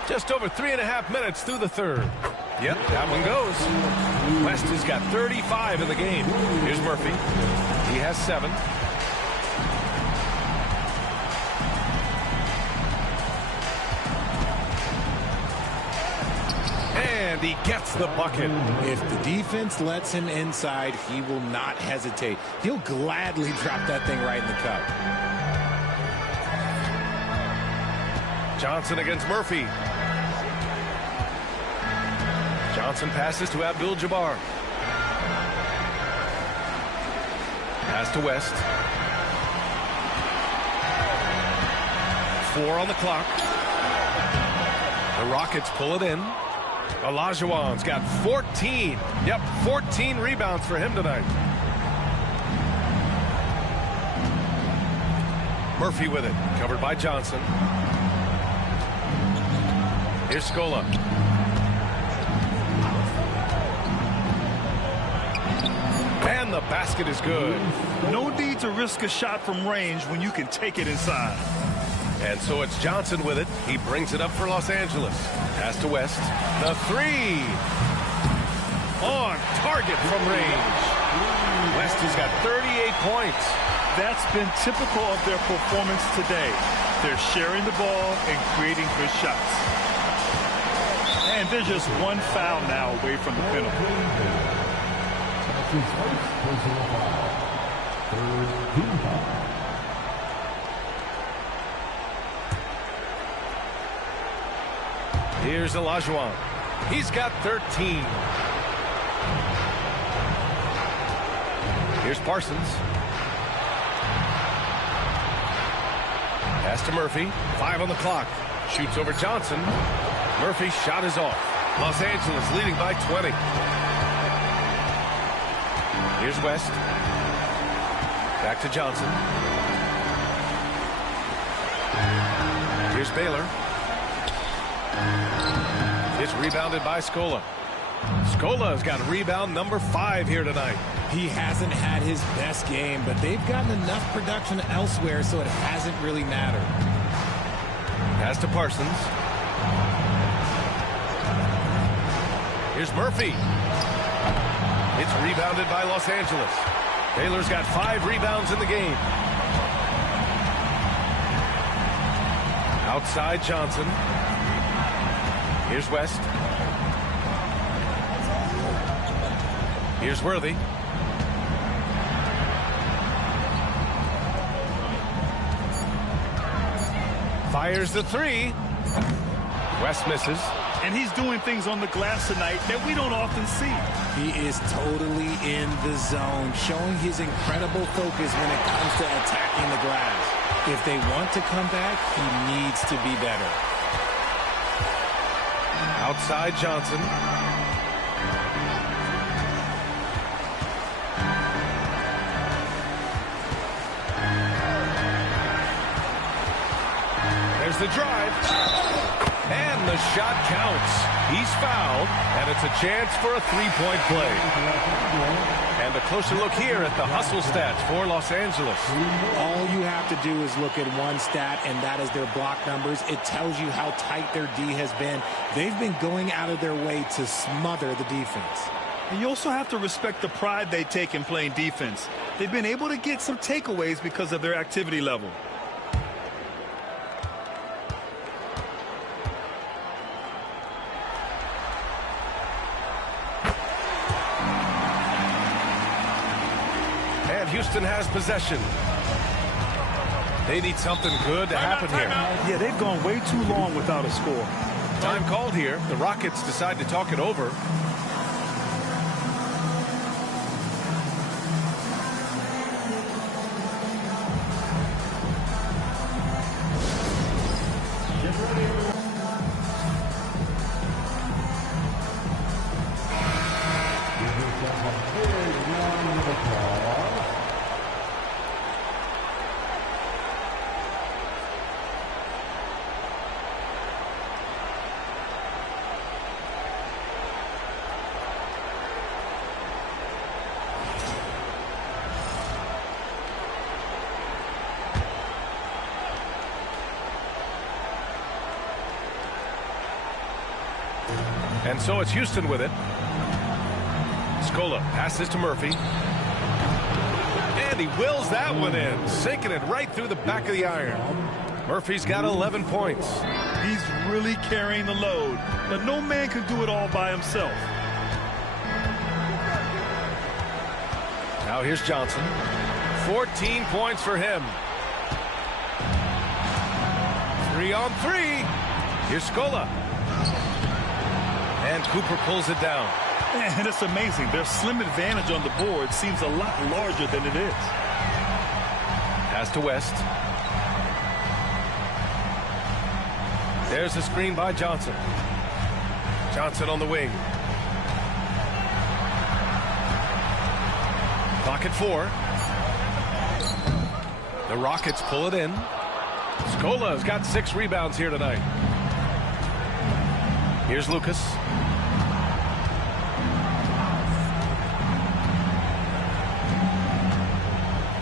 Just over 3.5 minutes through the third. Yep, that one goes. West has got 35 in the game. Here's Murphy. He has 7. And he gets the bucket. If the defense lets him inside, he will not hesitate. He'll gladly drop that thing right in the cup. Johnson against Murphy. Johnson passes to Abdul-Jabbar. Pass to West. 4 on the clock. The Rockets pull it in. Olajuwon's got 14. Yep, 14 rebounds for him tonight. Murphy with it. Covered by Johnson. Here's Scola. And the basket is good. No need to risk a shot from range when you can take it inside. And so it's Johnson with it. He brings it up for Los Angeles. Pass to West. The 3. On target from range. West has got 38 points. That's been typical of their performance today. They're sharing the ball and creating good shots. And they're just 1 foul now away from the penalty. That's his first personal foul. Third team foul. Here's Olajuwon. He's got 13. Here's Parsons. Pass to Murphy. 5 on the clock. Shoots over Johnson. Murphy's shot is off. Los Angeles leading by 20. Here's West. Back to Johnson. Here's Baylor. It's rebounded by Scola. Scola's got rebound number 5 here tonight. He hasn't had his best game, but they've gotten enough production elsewhere, so it hasn't really mattered. Pass to Parsons. Here's Murphy. It's rebounded by Los Angeles. Baylor's got 5 rebounds in the game. Outside Johnson. Here's West. Here's Worthy. Fires the 3. West misses. And he's doing things on the glass tonight that we don't often see. He is totally in the zone, showing his incredible focus when it comes to attacking the glass. If they want to come back, he needs to be better. Outside Johnson. There's the drive. And the shot counts. He's fouled, and it's a chance for a 3-point play. And a closer look here at the hustle stats for Los Angeles. All you have to do is look at one stat, and that is their block numbers. It tells you how tight their D has been. They've been going out of their way to smother the defense. And you also have to respect the pride they take in playing defense. They've been able to get some takeaways because of their activity level. Houston has possession. They need something good to happen here. Yeah, they've gone way too long without a score. Time called here. The Rockets decide to talk it over. And so it's Houston with it. Scola passes to Murphy. And he wills that one in, sinking it right through the back of the iron. Murphy's got 11 points. He's really carrying the load, but no man can do it all by himself. Now here's Johnson. 14 points for him. 3 on 3. Here's Scola. And Cooper pulls it down. And it's amazing. Their slim advantage on the board seems a lot larger than it is. Pass to West. There's a screen by Johnson. Johnson on the wing. Clock at 4. The Rockets pull it in. Scola's got 6 rebounds here tonight. Here's Lucas.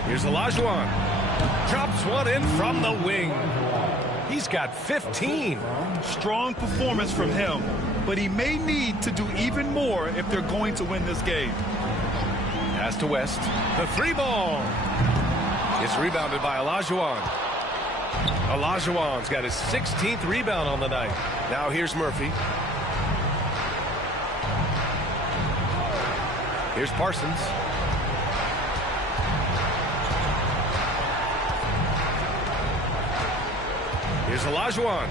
Here's Olajuwon. Drops one in from the wing. He's got 15. Strong performance from him, but he may need to do even more if they're going to win this game. Pass to West. The 3-ball. It's rebounded by Olajuwon. Olajuwon's got his 16th rebound on the night. Now here's Murphy. Here's Parsons. Here's Olajuwon.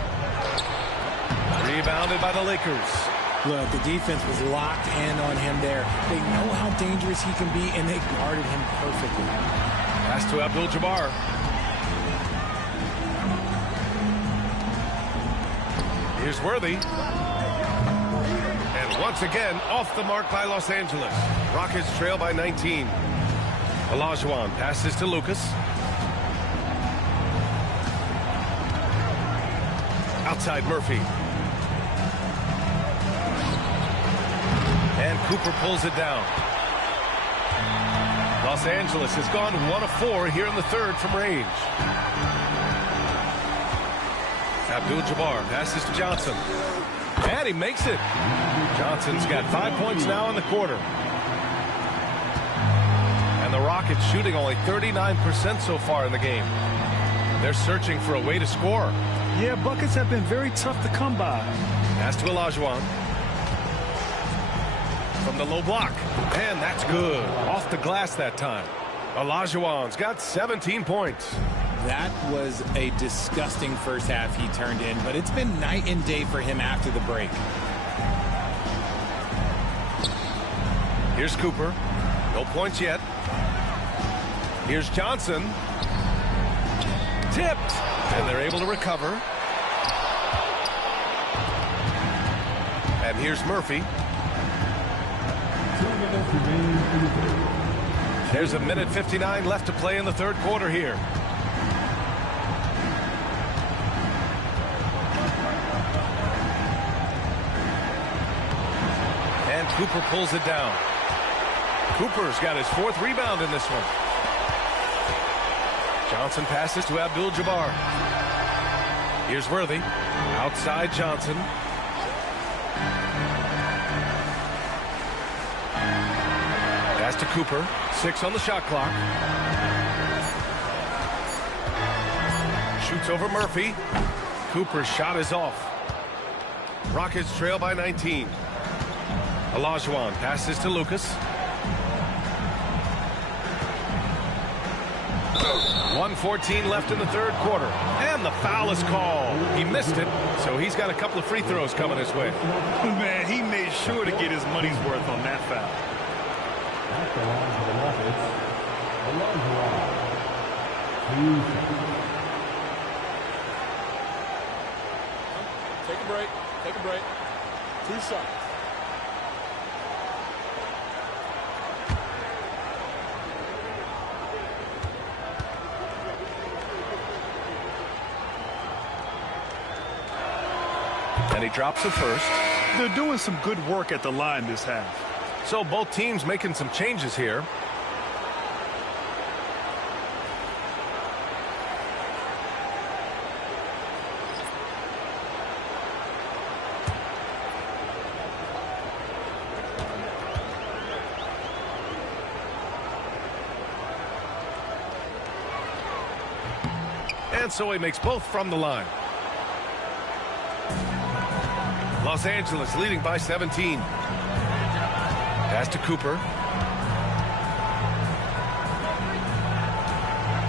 Rebounded by the Lakers. Look, the defense was locked in on him there. They know how dangerous he can be, and they guarded him perfectly. Pass to Abdul-Jabbar. Here's Worthy. And once again, off the mark by Los Angeles. Rockets trail by 19. Olajuwon passes to Lucas. Outside Murphy. And Cooper pulls it down. Los Angeles has gone 1 of 4 here in the third from range. Abdul-Jabbar passes to Johnson. And he makes it. Johnson's got 5 points now in the quarter. And the Rockets shooting only 39% so far in the game. They're searching for a way to score. Yeah, buckets have been very tough to come by. Pass to Olajuwon. From the low block. And that's good. Off the glass that time. Olajuwon's got 17 points. That was a disgusting first half he turned in, but it's been night and day for him after the break. Here's Cooper. No points yet. Here's Johnson. Tipped. And they're able to recover. And here's Murphy. 2 minutes remaining in the third. There's a minute 59 left to play in the third quarter here. And Cooper pulls it down. Cooper's got his 4th rebound in this one. Johnson passes to Abdul-Jabbar. Here's Worthy. Outside Johnson. Pass to Cooper. 6 on the shot clock. Shoots over Murphy. Cooper's shot is off. Rockets trail by 19. Olajuwon passes to Lucas. 1:14 left in the third quarter. And the foul is called. He missed it, so he's got a couple of free throws coming his way. Man, he made sure to get his money's worth on that foul. At the line for the Rockets, Olajuwon. 2 seconds. Take a break. Take a break. 2 shots. And he drops the first. They're doing some good work at the line this half. So both teams making some changes here. And so he makes both from the line. Los Angeles leading by 17. Pass to Cooper.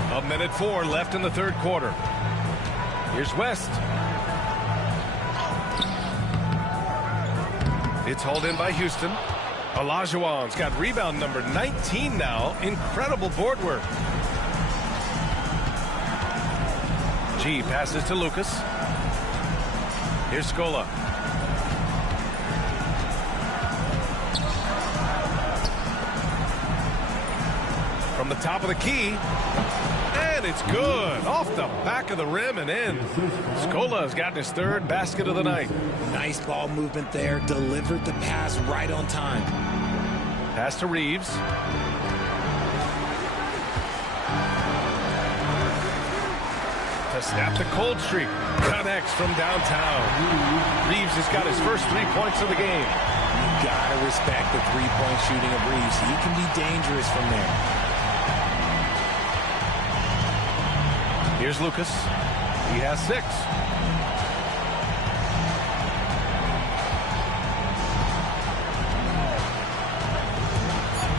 1:04 left in the third quarter. Here's West. It's hauled in by Houston. Olajuwon's got rebound number 19 now. Incredible board work. G passes to Lucas. Here's Scola. From the top of the key. And it's good. Off the back of the rim and in. Scola has gotten his 3rd basket of the night. Nice ball movement there. Delivered the pass right on time. Pass to Reeves. To snap the cold streak. Connects from downtown. Reeves has got his first 3 points of the game. You gotta respect the three-point shooting of Reeves. He can be dangerous from there. Here's Lucas. He has 6.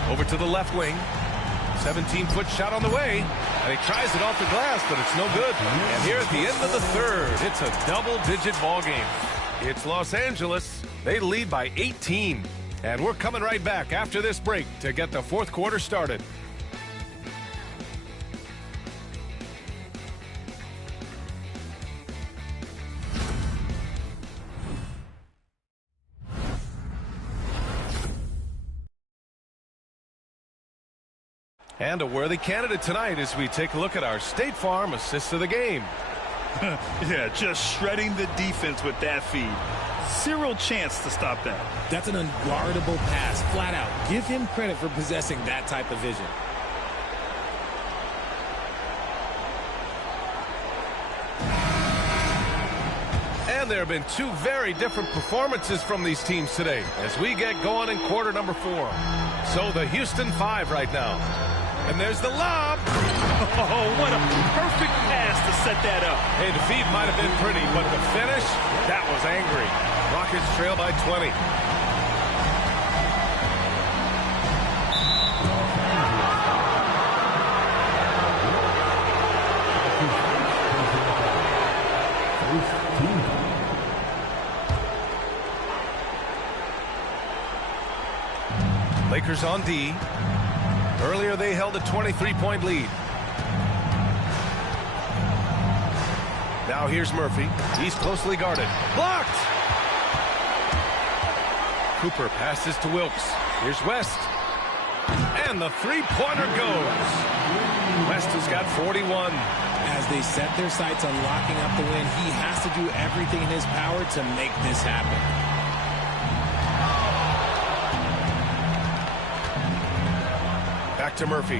Over to the left wing. 17-foot shot on the way. And he tries it off the glass, but it's no good. And here at the end of the third, it's a double-digit ball game. It's Los Angeles. They lead by 18. And we're coming right back after this break to get the fourth quarter started. And a worthy candidate tonight as we take a look at our State Farm assists of the game. Yeah, just shredding the defense with that feed. Zero chance to stop that. That's an unguardable pass, flat out. Give him credit for possessing that type of vision. And there have been two very different performances from these teams today as we get going in quarter number 4. So the Houston 5 right now. And there's the lob. Oh, what a perfect pass to set that up. Hey, the feed might have been pretty, but the finish, that was angry. Rockets trail by 20. Lakers on D. Earlier they held a 23-point lead. Now here's Murphy. He's closely guarded. Blocked! Cooper passes to Wilkes. Here's West. And the three-pointer goes. West has got 41. As they set their sights on locking up the win, he has to do everything in his power to make this happen. Back to Murphy.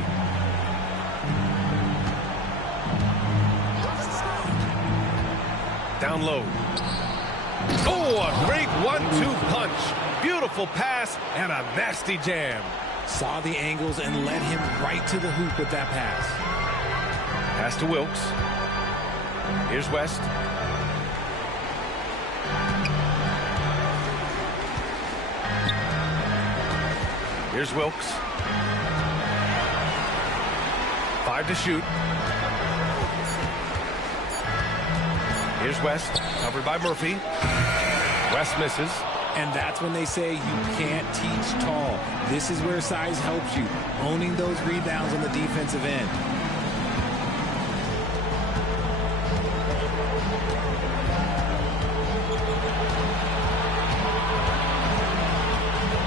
Down low. Oh, a great 1-2 punch. Beautiful pass and a nasty jam. Saw the angles and led him right to the hoop with that pass. Pass to Wilkes. Here's West. Here's Wilkes. 5 to shoot. Here's West, covered by Murphy. West misses. And that's when they say you can't teach tall. This is where size helps you, owning those rebounds on the defensive end.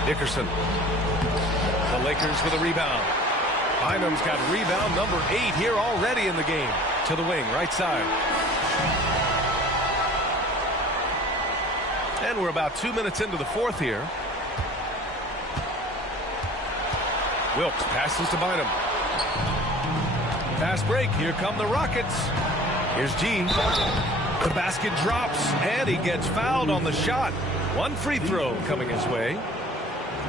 Dickerson. The Lakers with a rebound. Bynum's got rebound number 8 here already in the game. To the wing, right side. And we're about 2 minutes into the fourth here. Wilkes passes to Bynum. Fast break. Here come the Rockets. Here's G. The basket drops, and he gets fouled on the shot. One free throw coming his way.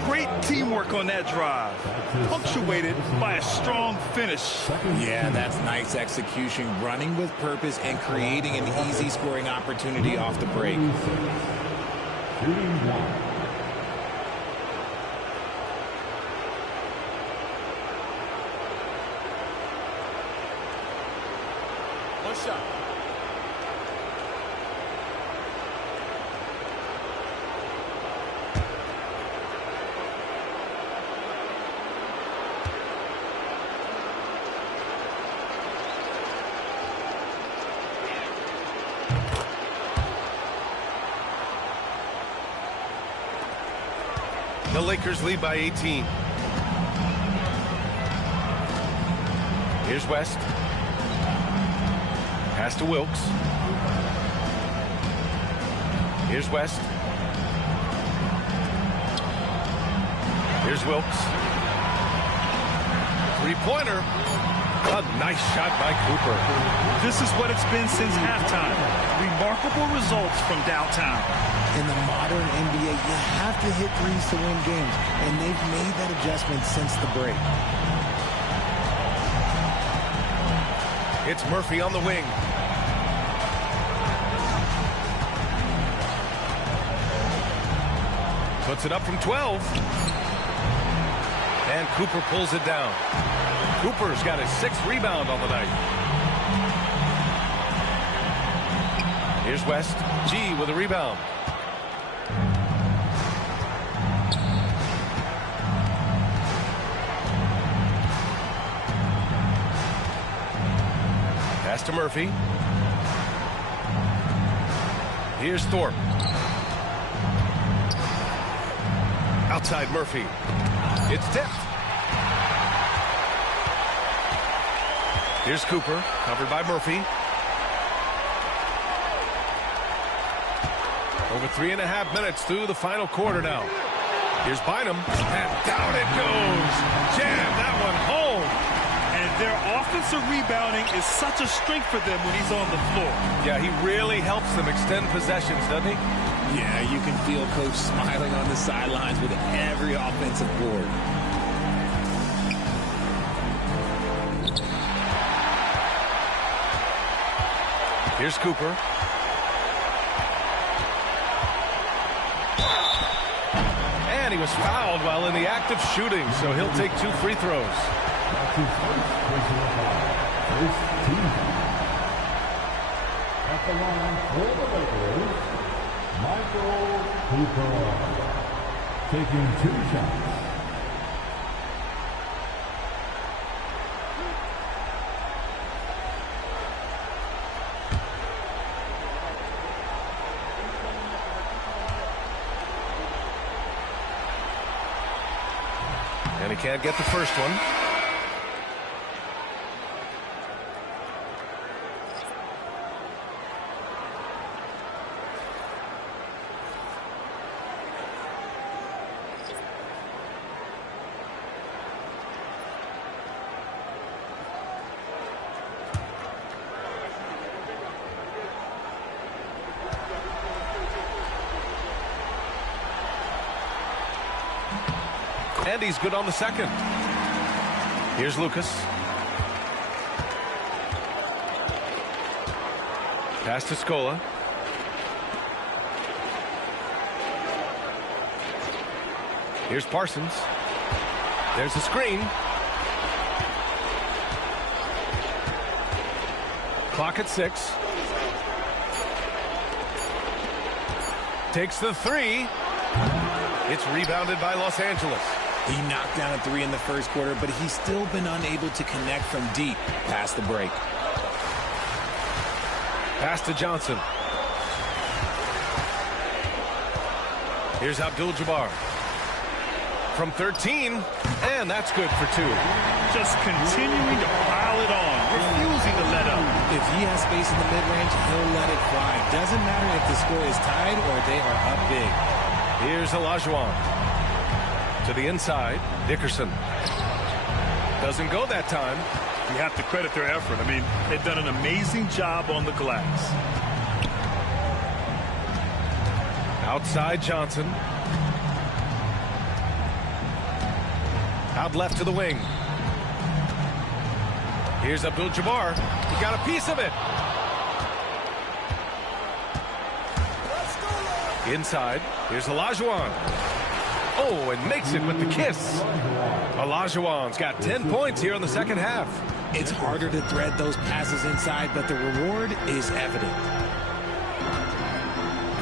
Great teamwork on that drive, punctuated by a strong finish. Yeah, that's nice execution, running with purpose and creating an easy scoring opportunity off the break. One shot. The Lakers lead by 18. Here's West. Pass to Wilkes. Here's West. Here's Wilkes. Three-pointer. A nice shot by Cooper. This is what it's been since halftime. Remarkable results from downtown. In the modern NBA, you have to hit threes to win games, and they've made that adjustment since the break. It's Murphy on the wing. Puts it up from 12. And Cooper pulls it down. Cooper's got his 6th rebound on the night. Here's West. G with a rebound. Pass to Murphy. Here's Thorpe. Outside Murphy. It's tipped. Here's Cooper, covered by Murphy. Over 3.5 minutes through the final quarter now. Here's Bynum, and down it goes. Jam that one home. And their offensive rebounding is such a strength for them when he's on the floor. Yeah, he really helps them extend possessions, doesn't he? Yeah, you can feel Coach smiling on the sidelines with every offensive board. Here's Cooper. And he was fouled while in the act of shooting, so he'll take 2 free throws. That's his first personal foul. First team foul. At the line for the Lakers, Michael Cooper. Taking 2 shots. And he can't get the first one. And he's good on the second. Here's Lucas. Pass to Scola. Here's Parsons. There's a screen. Clock at 6. Takes the 3. It's rebounded by Los Angeles. He knocked down a 3 in the first quarter, but he's still been unable to connect from deep past the break. Pass to Johnson. Here's Abdul-Jabbar. From 13, and that's good for 2. Just continuing to pile it on, refusing to let up. If he has space in the mid-range, he'll let it fly. Doesn't matter if the score is tied or they are up big. Here's Olajuwon. To the inside, Dickerson. Doesn't go that time. You have to credit their effort. I mean, they've done an amazing job on the glass. Outside Johnson. Out left to the wing. Here's Abdul-Jabbar. He got a piece of it. Inside. Here's Olajuwon. Oh, and makes it with the kiss. Olajuwon's got 10 points here in the second half. It's harder to thread those passes inside, but the reward is evident.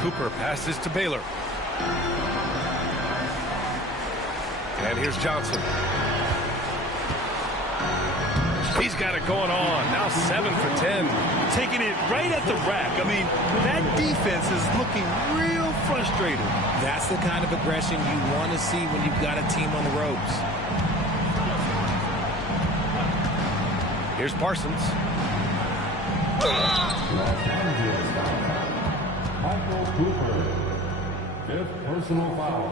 Cooper passes to Baylor. And here's Johnson. He's got it going on. Now 7 for 10. Taking it right at the rack. I mean, that defense is looking real frustrated. That's the kind of aggression you want to see when you've got a team on the ropes. Here's Parsons. Los Angeles foul. Michael Cooper. 5th personal foul.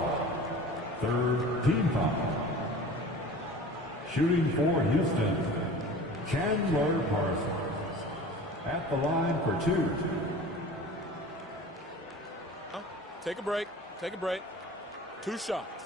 3rd team foul. Shooting for Houston, Chandler Parsons. At the line for 2. Take a break. Take a break. 2 shots.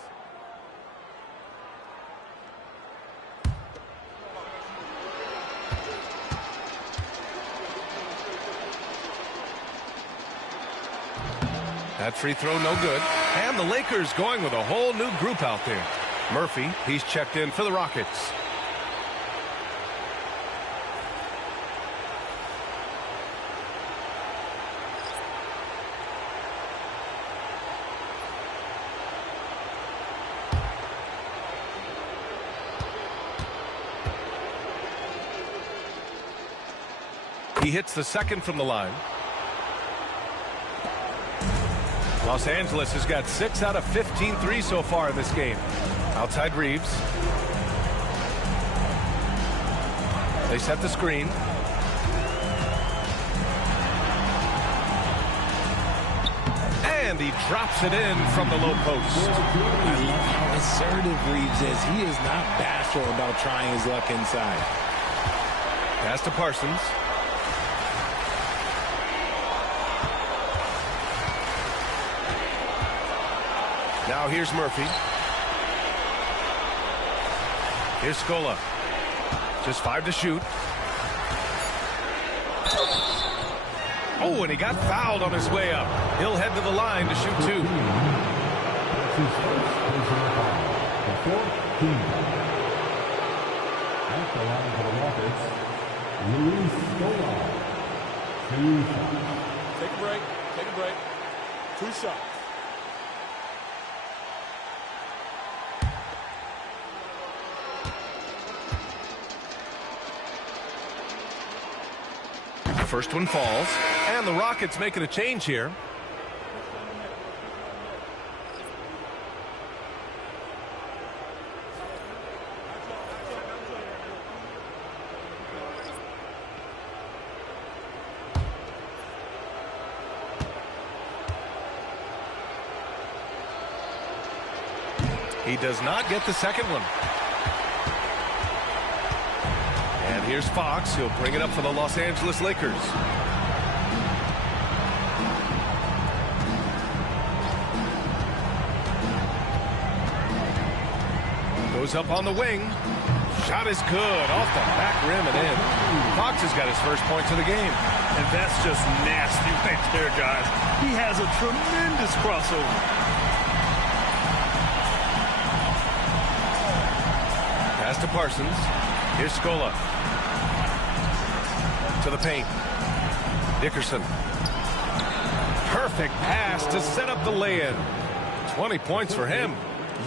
That free throw no good. And the Lakers going with a whole new group out there. Murphy, he's checked in for the Rockets. He hits the second from the line. Los Angeles has got 6 out of 15 threes so far in this game. Outside Reeves. They set the screen. And he drops it in from the low post. I love how assertive Reeves is. He is not bashful about trying his luck inside. Pass to Parsons. Now here's Murphy. Here's Scola. Just 5 to shoot. Oh, and he got fouled on his way up. He'll head to the line to shoot 2. At the line for the Rockets, Lsuba. 2 shots. Take a break. Take a break. 2 shots. First one falls, and the Rockets making a change here. He does not get the second one. And here's Fox. He'll bring it up for the Los Angeles Lakers. Goes up on the wing. Shot is good. Off the back rim and in. Fox has got his first points of the game. And that's just nasty right there, guys. He has a tremendous crossover. Pass to Parsons. Here's Scola. To the paint. Dickerson. Perfect pass to set up the lay-in. 20 points for him.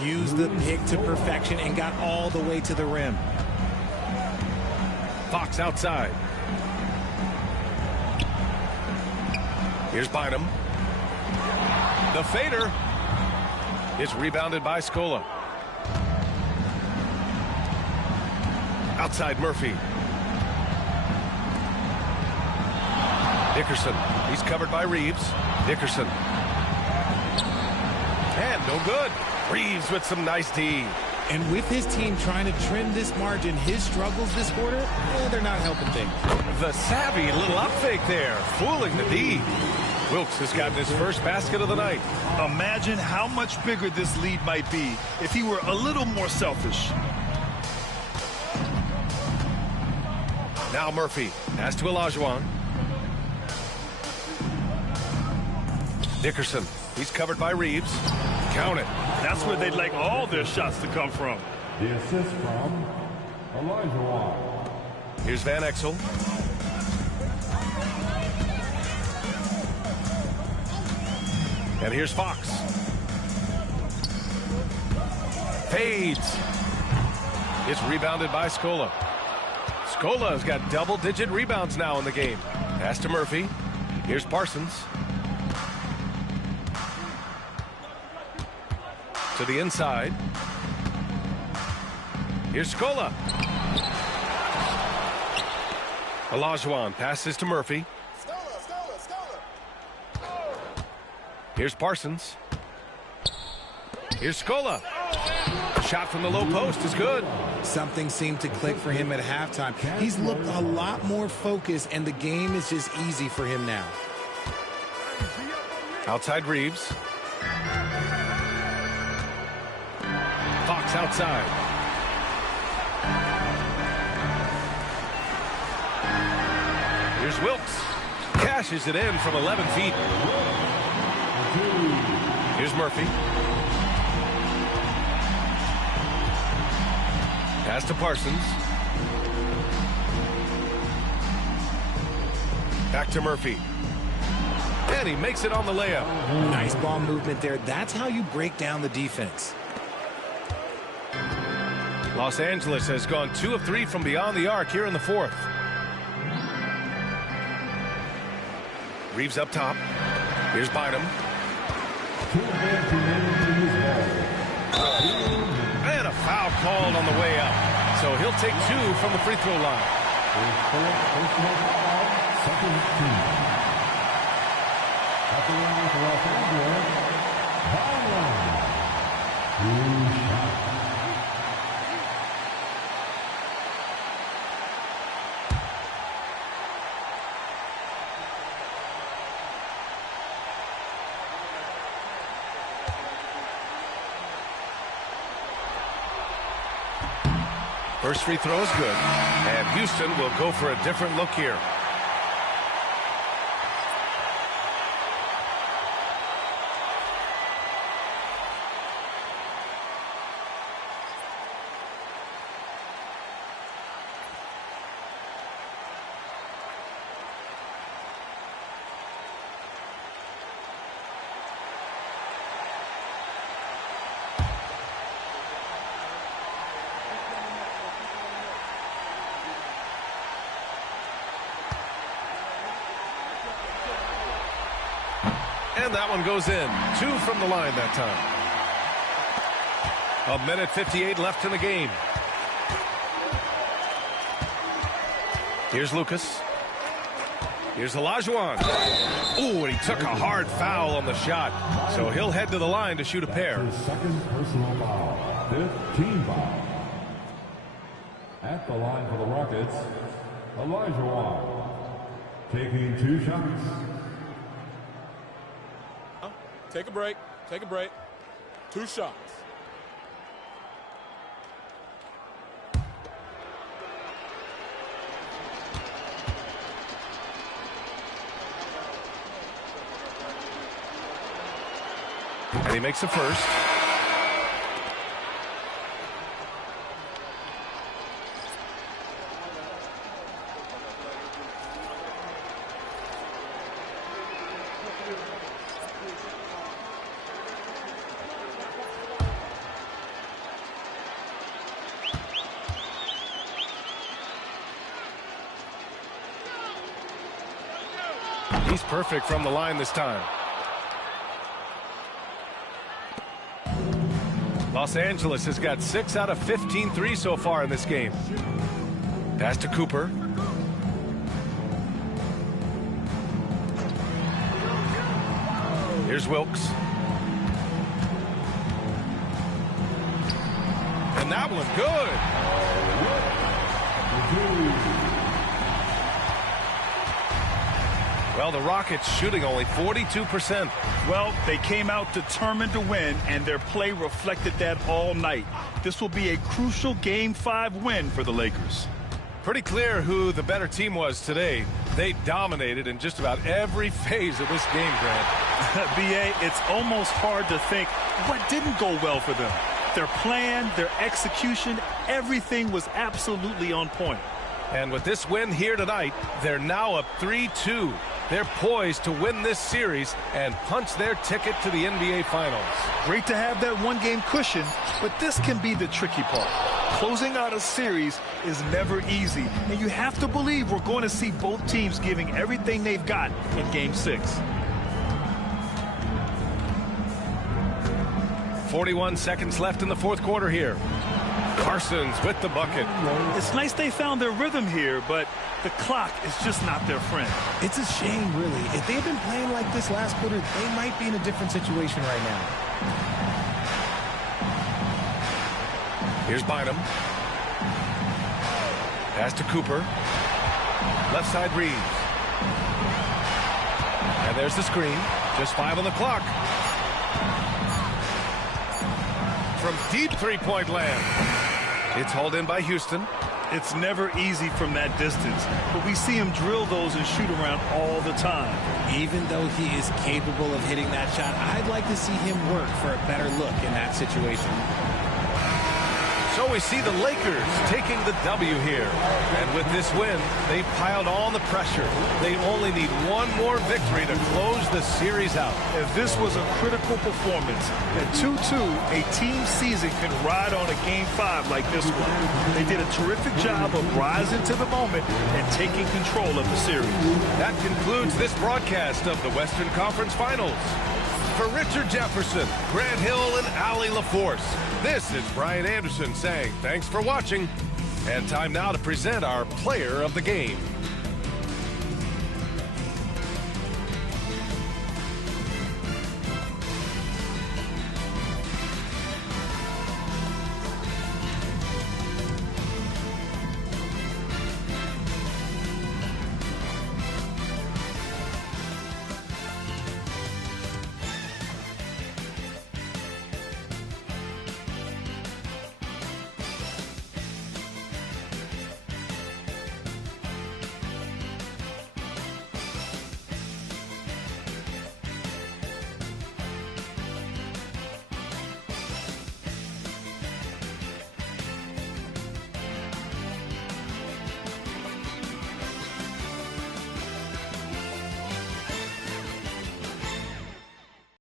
Used the pick to perfection and got all the way to the rim. Fox outside. Here's Bynum. The fader. It's rebounded by Scola. Outside Murphy. Dickerson. He's covered by Reeves. Dickerson. And no good. Reeves with some nice D. And with his team trying to trim this margin, his struggles this quarter, they're not helping things. The savvy little up fake there, fooling the D. Wilkes has gotten his first basket of the night. Imagine how much bigger this lead might be if he were a little more selfish. Now Murphy. Pass to Olajuwon. Dickerson. He's covered by Reeves. Count it. That's where they'd like all their shots to come from. The assist from Olajuwon. Here's Van Exel. And here's Fox. Fades. It's rebounded by Scola. Scola has got double-digit rebounds now in the game. Pass to Murphy. Here's Parsons. To the inside. Here's Scola. Olajuwon passes to Murphy. Here's Parsons. Here's Scola. Shot from the low post is good. Something seemed to click for him at halftime. He's looked a lot more focused, and the game is just easy for him now. Outside Reeves. Fox outside. Here's Wilkes. Cashes it in from 11 feet. Here's Murphy. Pass to Parsons. Back to Murphy. And he makes it on the layup. Nice ball movement there. That's how you break down the defense. Los Angeles has gone 2 of 3 from beyond the arc here in the fourth. Reeves up top. Here's Bynum. And a foul called on the way up. So he'll take 2 from the free throw line. At the line for Los Angeles, Byron. 2 shots. First free throw is good, and Houston will go for a different look here. And that one goes in. 2 from the line that time. 1:58 left in the game. Here's Lucas. Here's Olajuwon. Ooh, and he took a hard foul on the shot. So he'll head to the line to shoot a pair. His second personal foul. 5th team foul. At the line for the Rockets, Olajuwon. Taking 2 shots. Take a break. Take a break. 2 shots. And he makes the first. He's perfect from the line this time. Los Angeles has got 6 out of 15 threes so far in this game. Pass to Cooper. Here's Wilkes. And that one good. Well, the Rockets shooting only 42%. Well, they came out determined to win, and their play reflected that all night. This will be a crucial Game 5 win for the Lakers. Pretty clear who the better team was today. They dominated in just about every phase of this game, Grant. B.A., it's almost hard to think what didn't go well for them. Their plan, their execution, everything was absolutely on point. And with this win here tonight, they're now up 3-2. They're poised to win this series and punch their ticket to the NBA Finals. Great to have that one-game cushion, but this can be the tricky part. Closing out a series is never easy, and you have to believe we're going to see both teams giving everything they've got in Game 6. 41 seconds left in the fourth quarter here. Carson's with the bucket. It's nice they found their rhythm here, but the clock is just not their friend. It's a shame, really. If they had been playing like this last quarter, they might be in a different situation right now. Here's Bynum. Pass to Cooper. Left side Reeves. And there's the screen. Just 5 on the clock. From deep three-point land. It's hauled in by Houston. It's never easy from that distance, but we see him drill those and shoot around all the time. Even though he is capable of hitting that shot, I'd like to see him work for a better look in that situation. So we see the Lakers taking the W here. And with this win, they've piled on the pressure. They only need one more victory to close the series out. If this was a critical performance, at 2-2, a team season can ride on a Game 5 like this one. They did a terrific job of rising to the moment and taking control of the series. That concludes this broadcast of the Western Conference Finals. For Richard Jefferson, Grant Hill, and Allie LaForce, this is Brian Anderson saying thanks for watching. And time now to present our player of the game.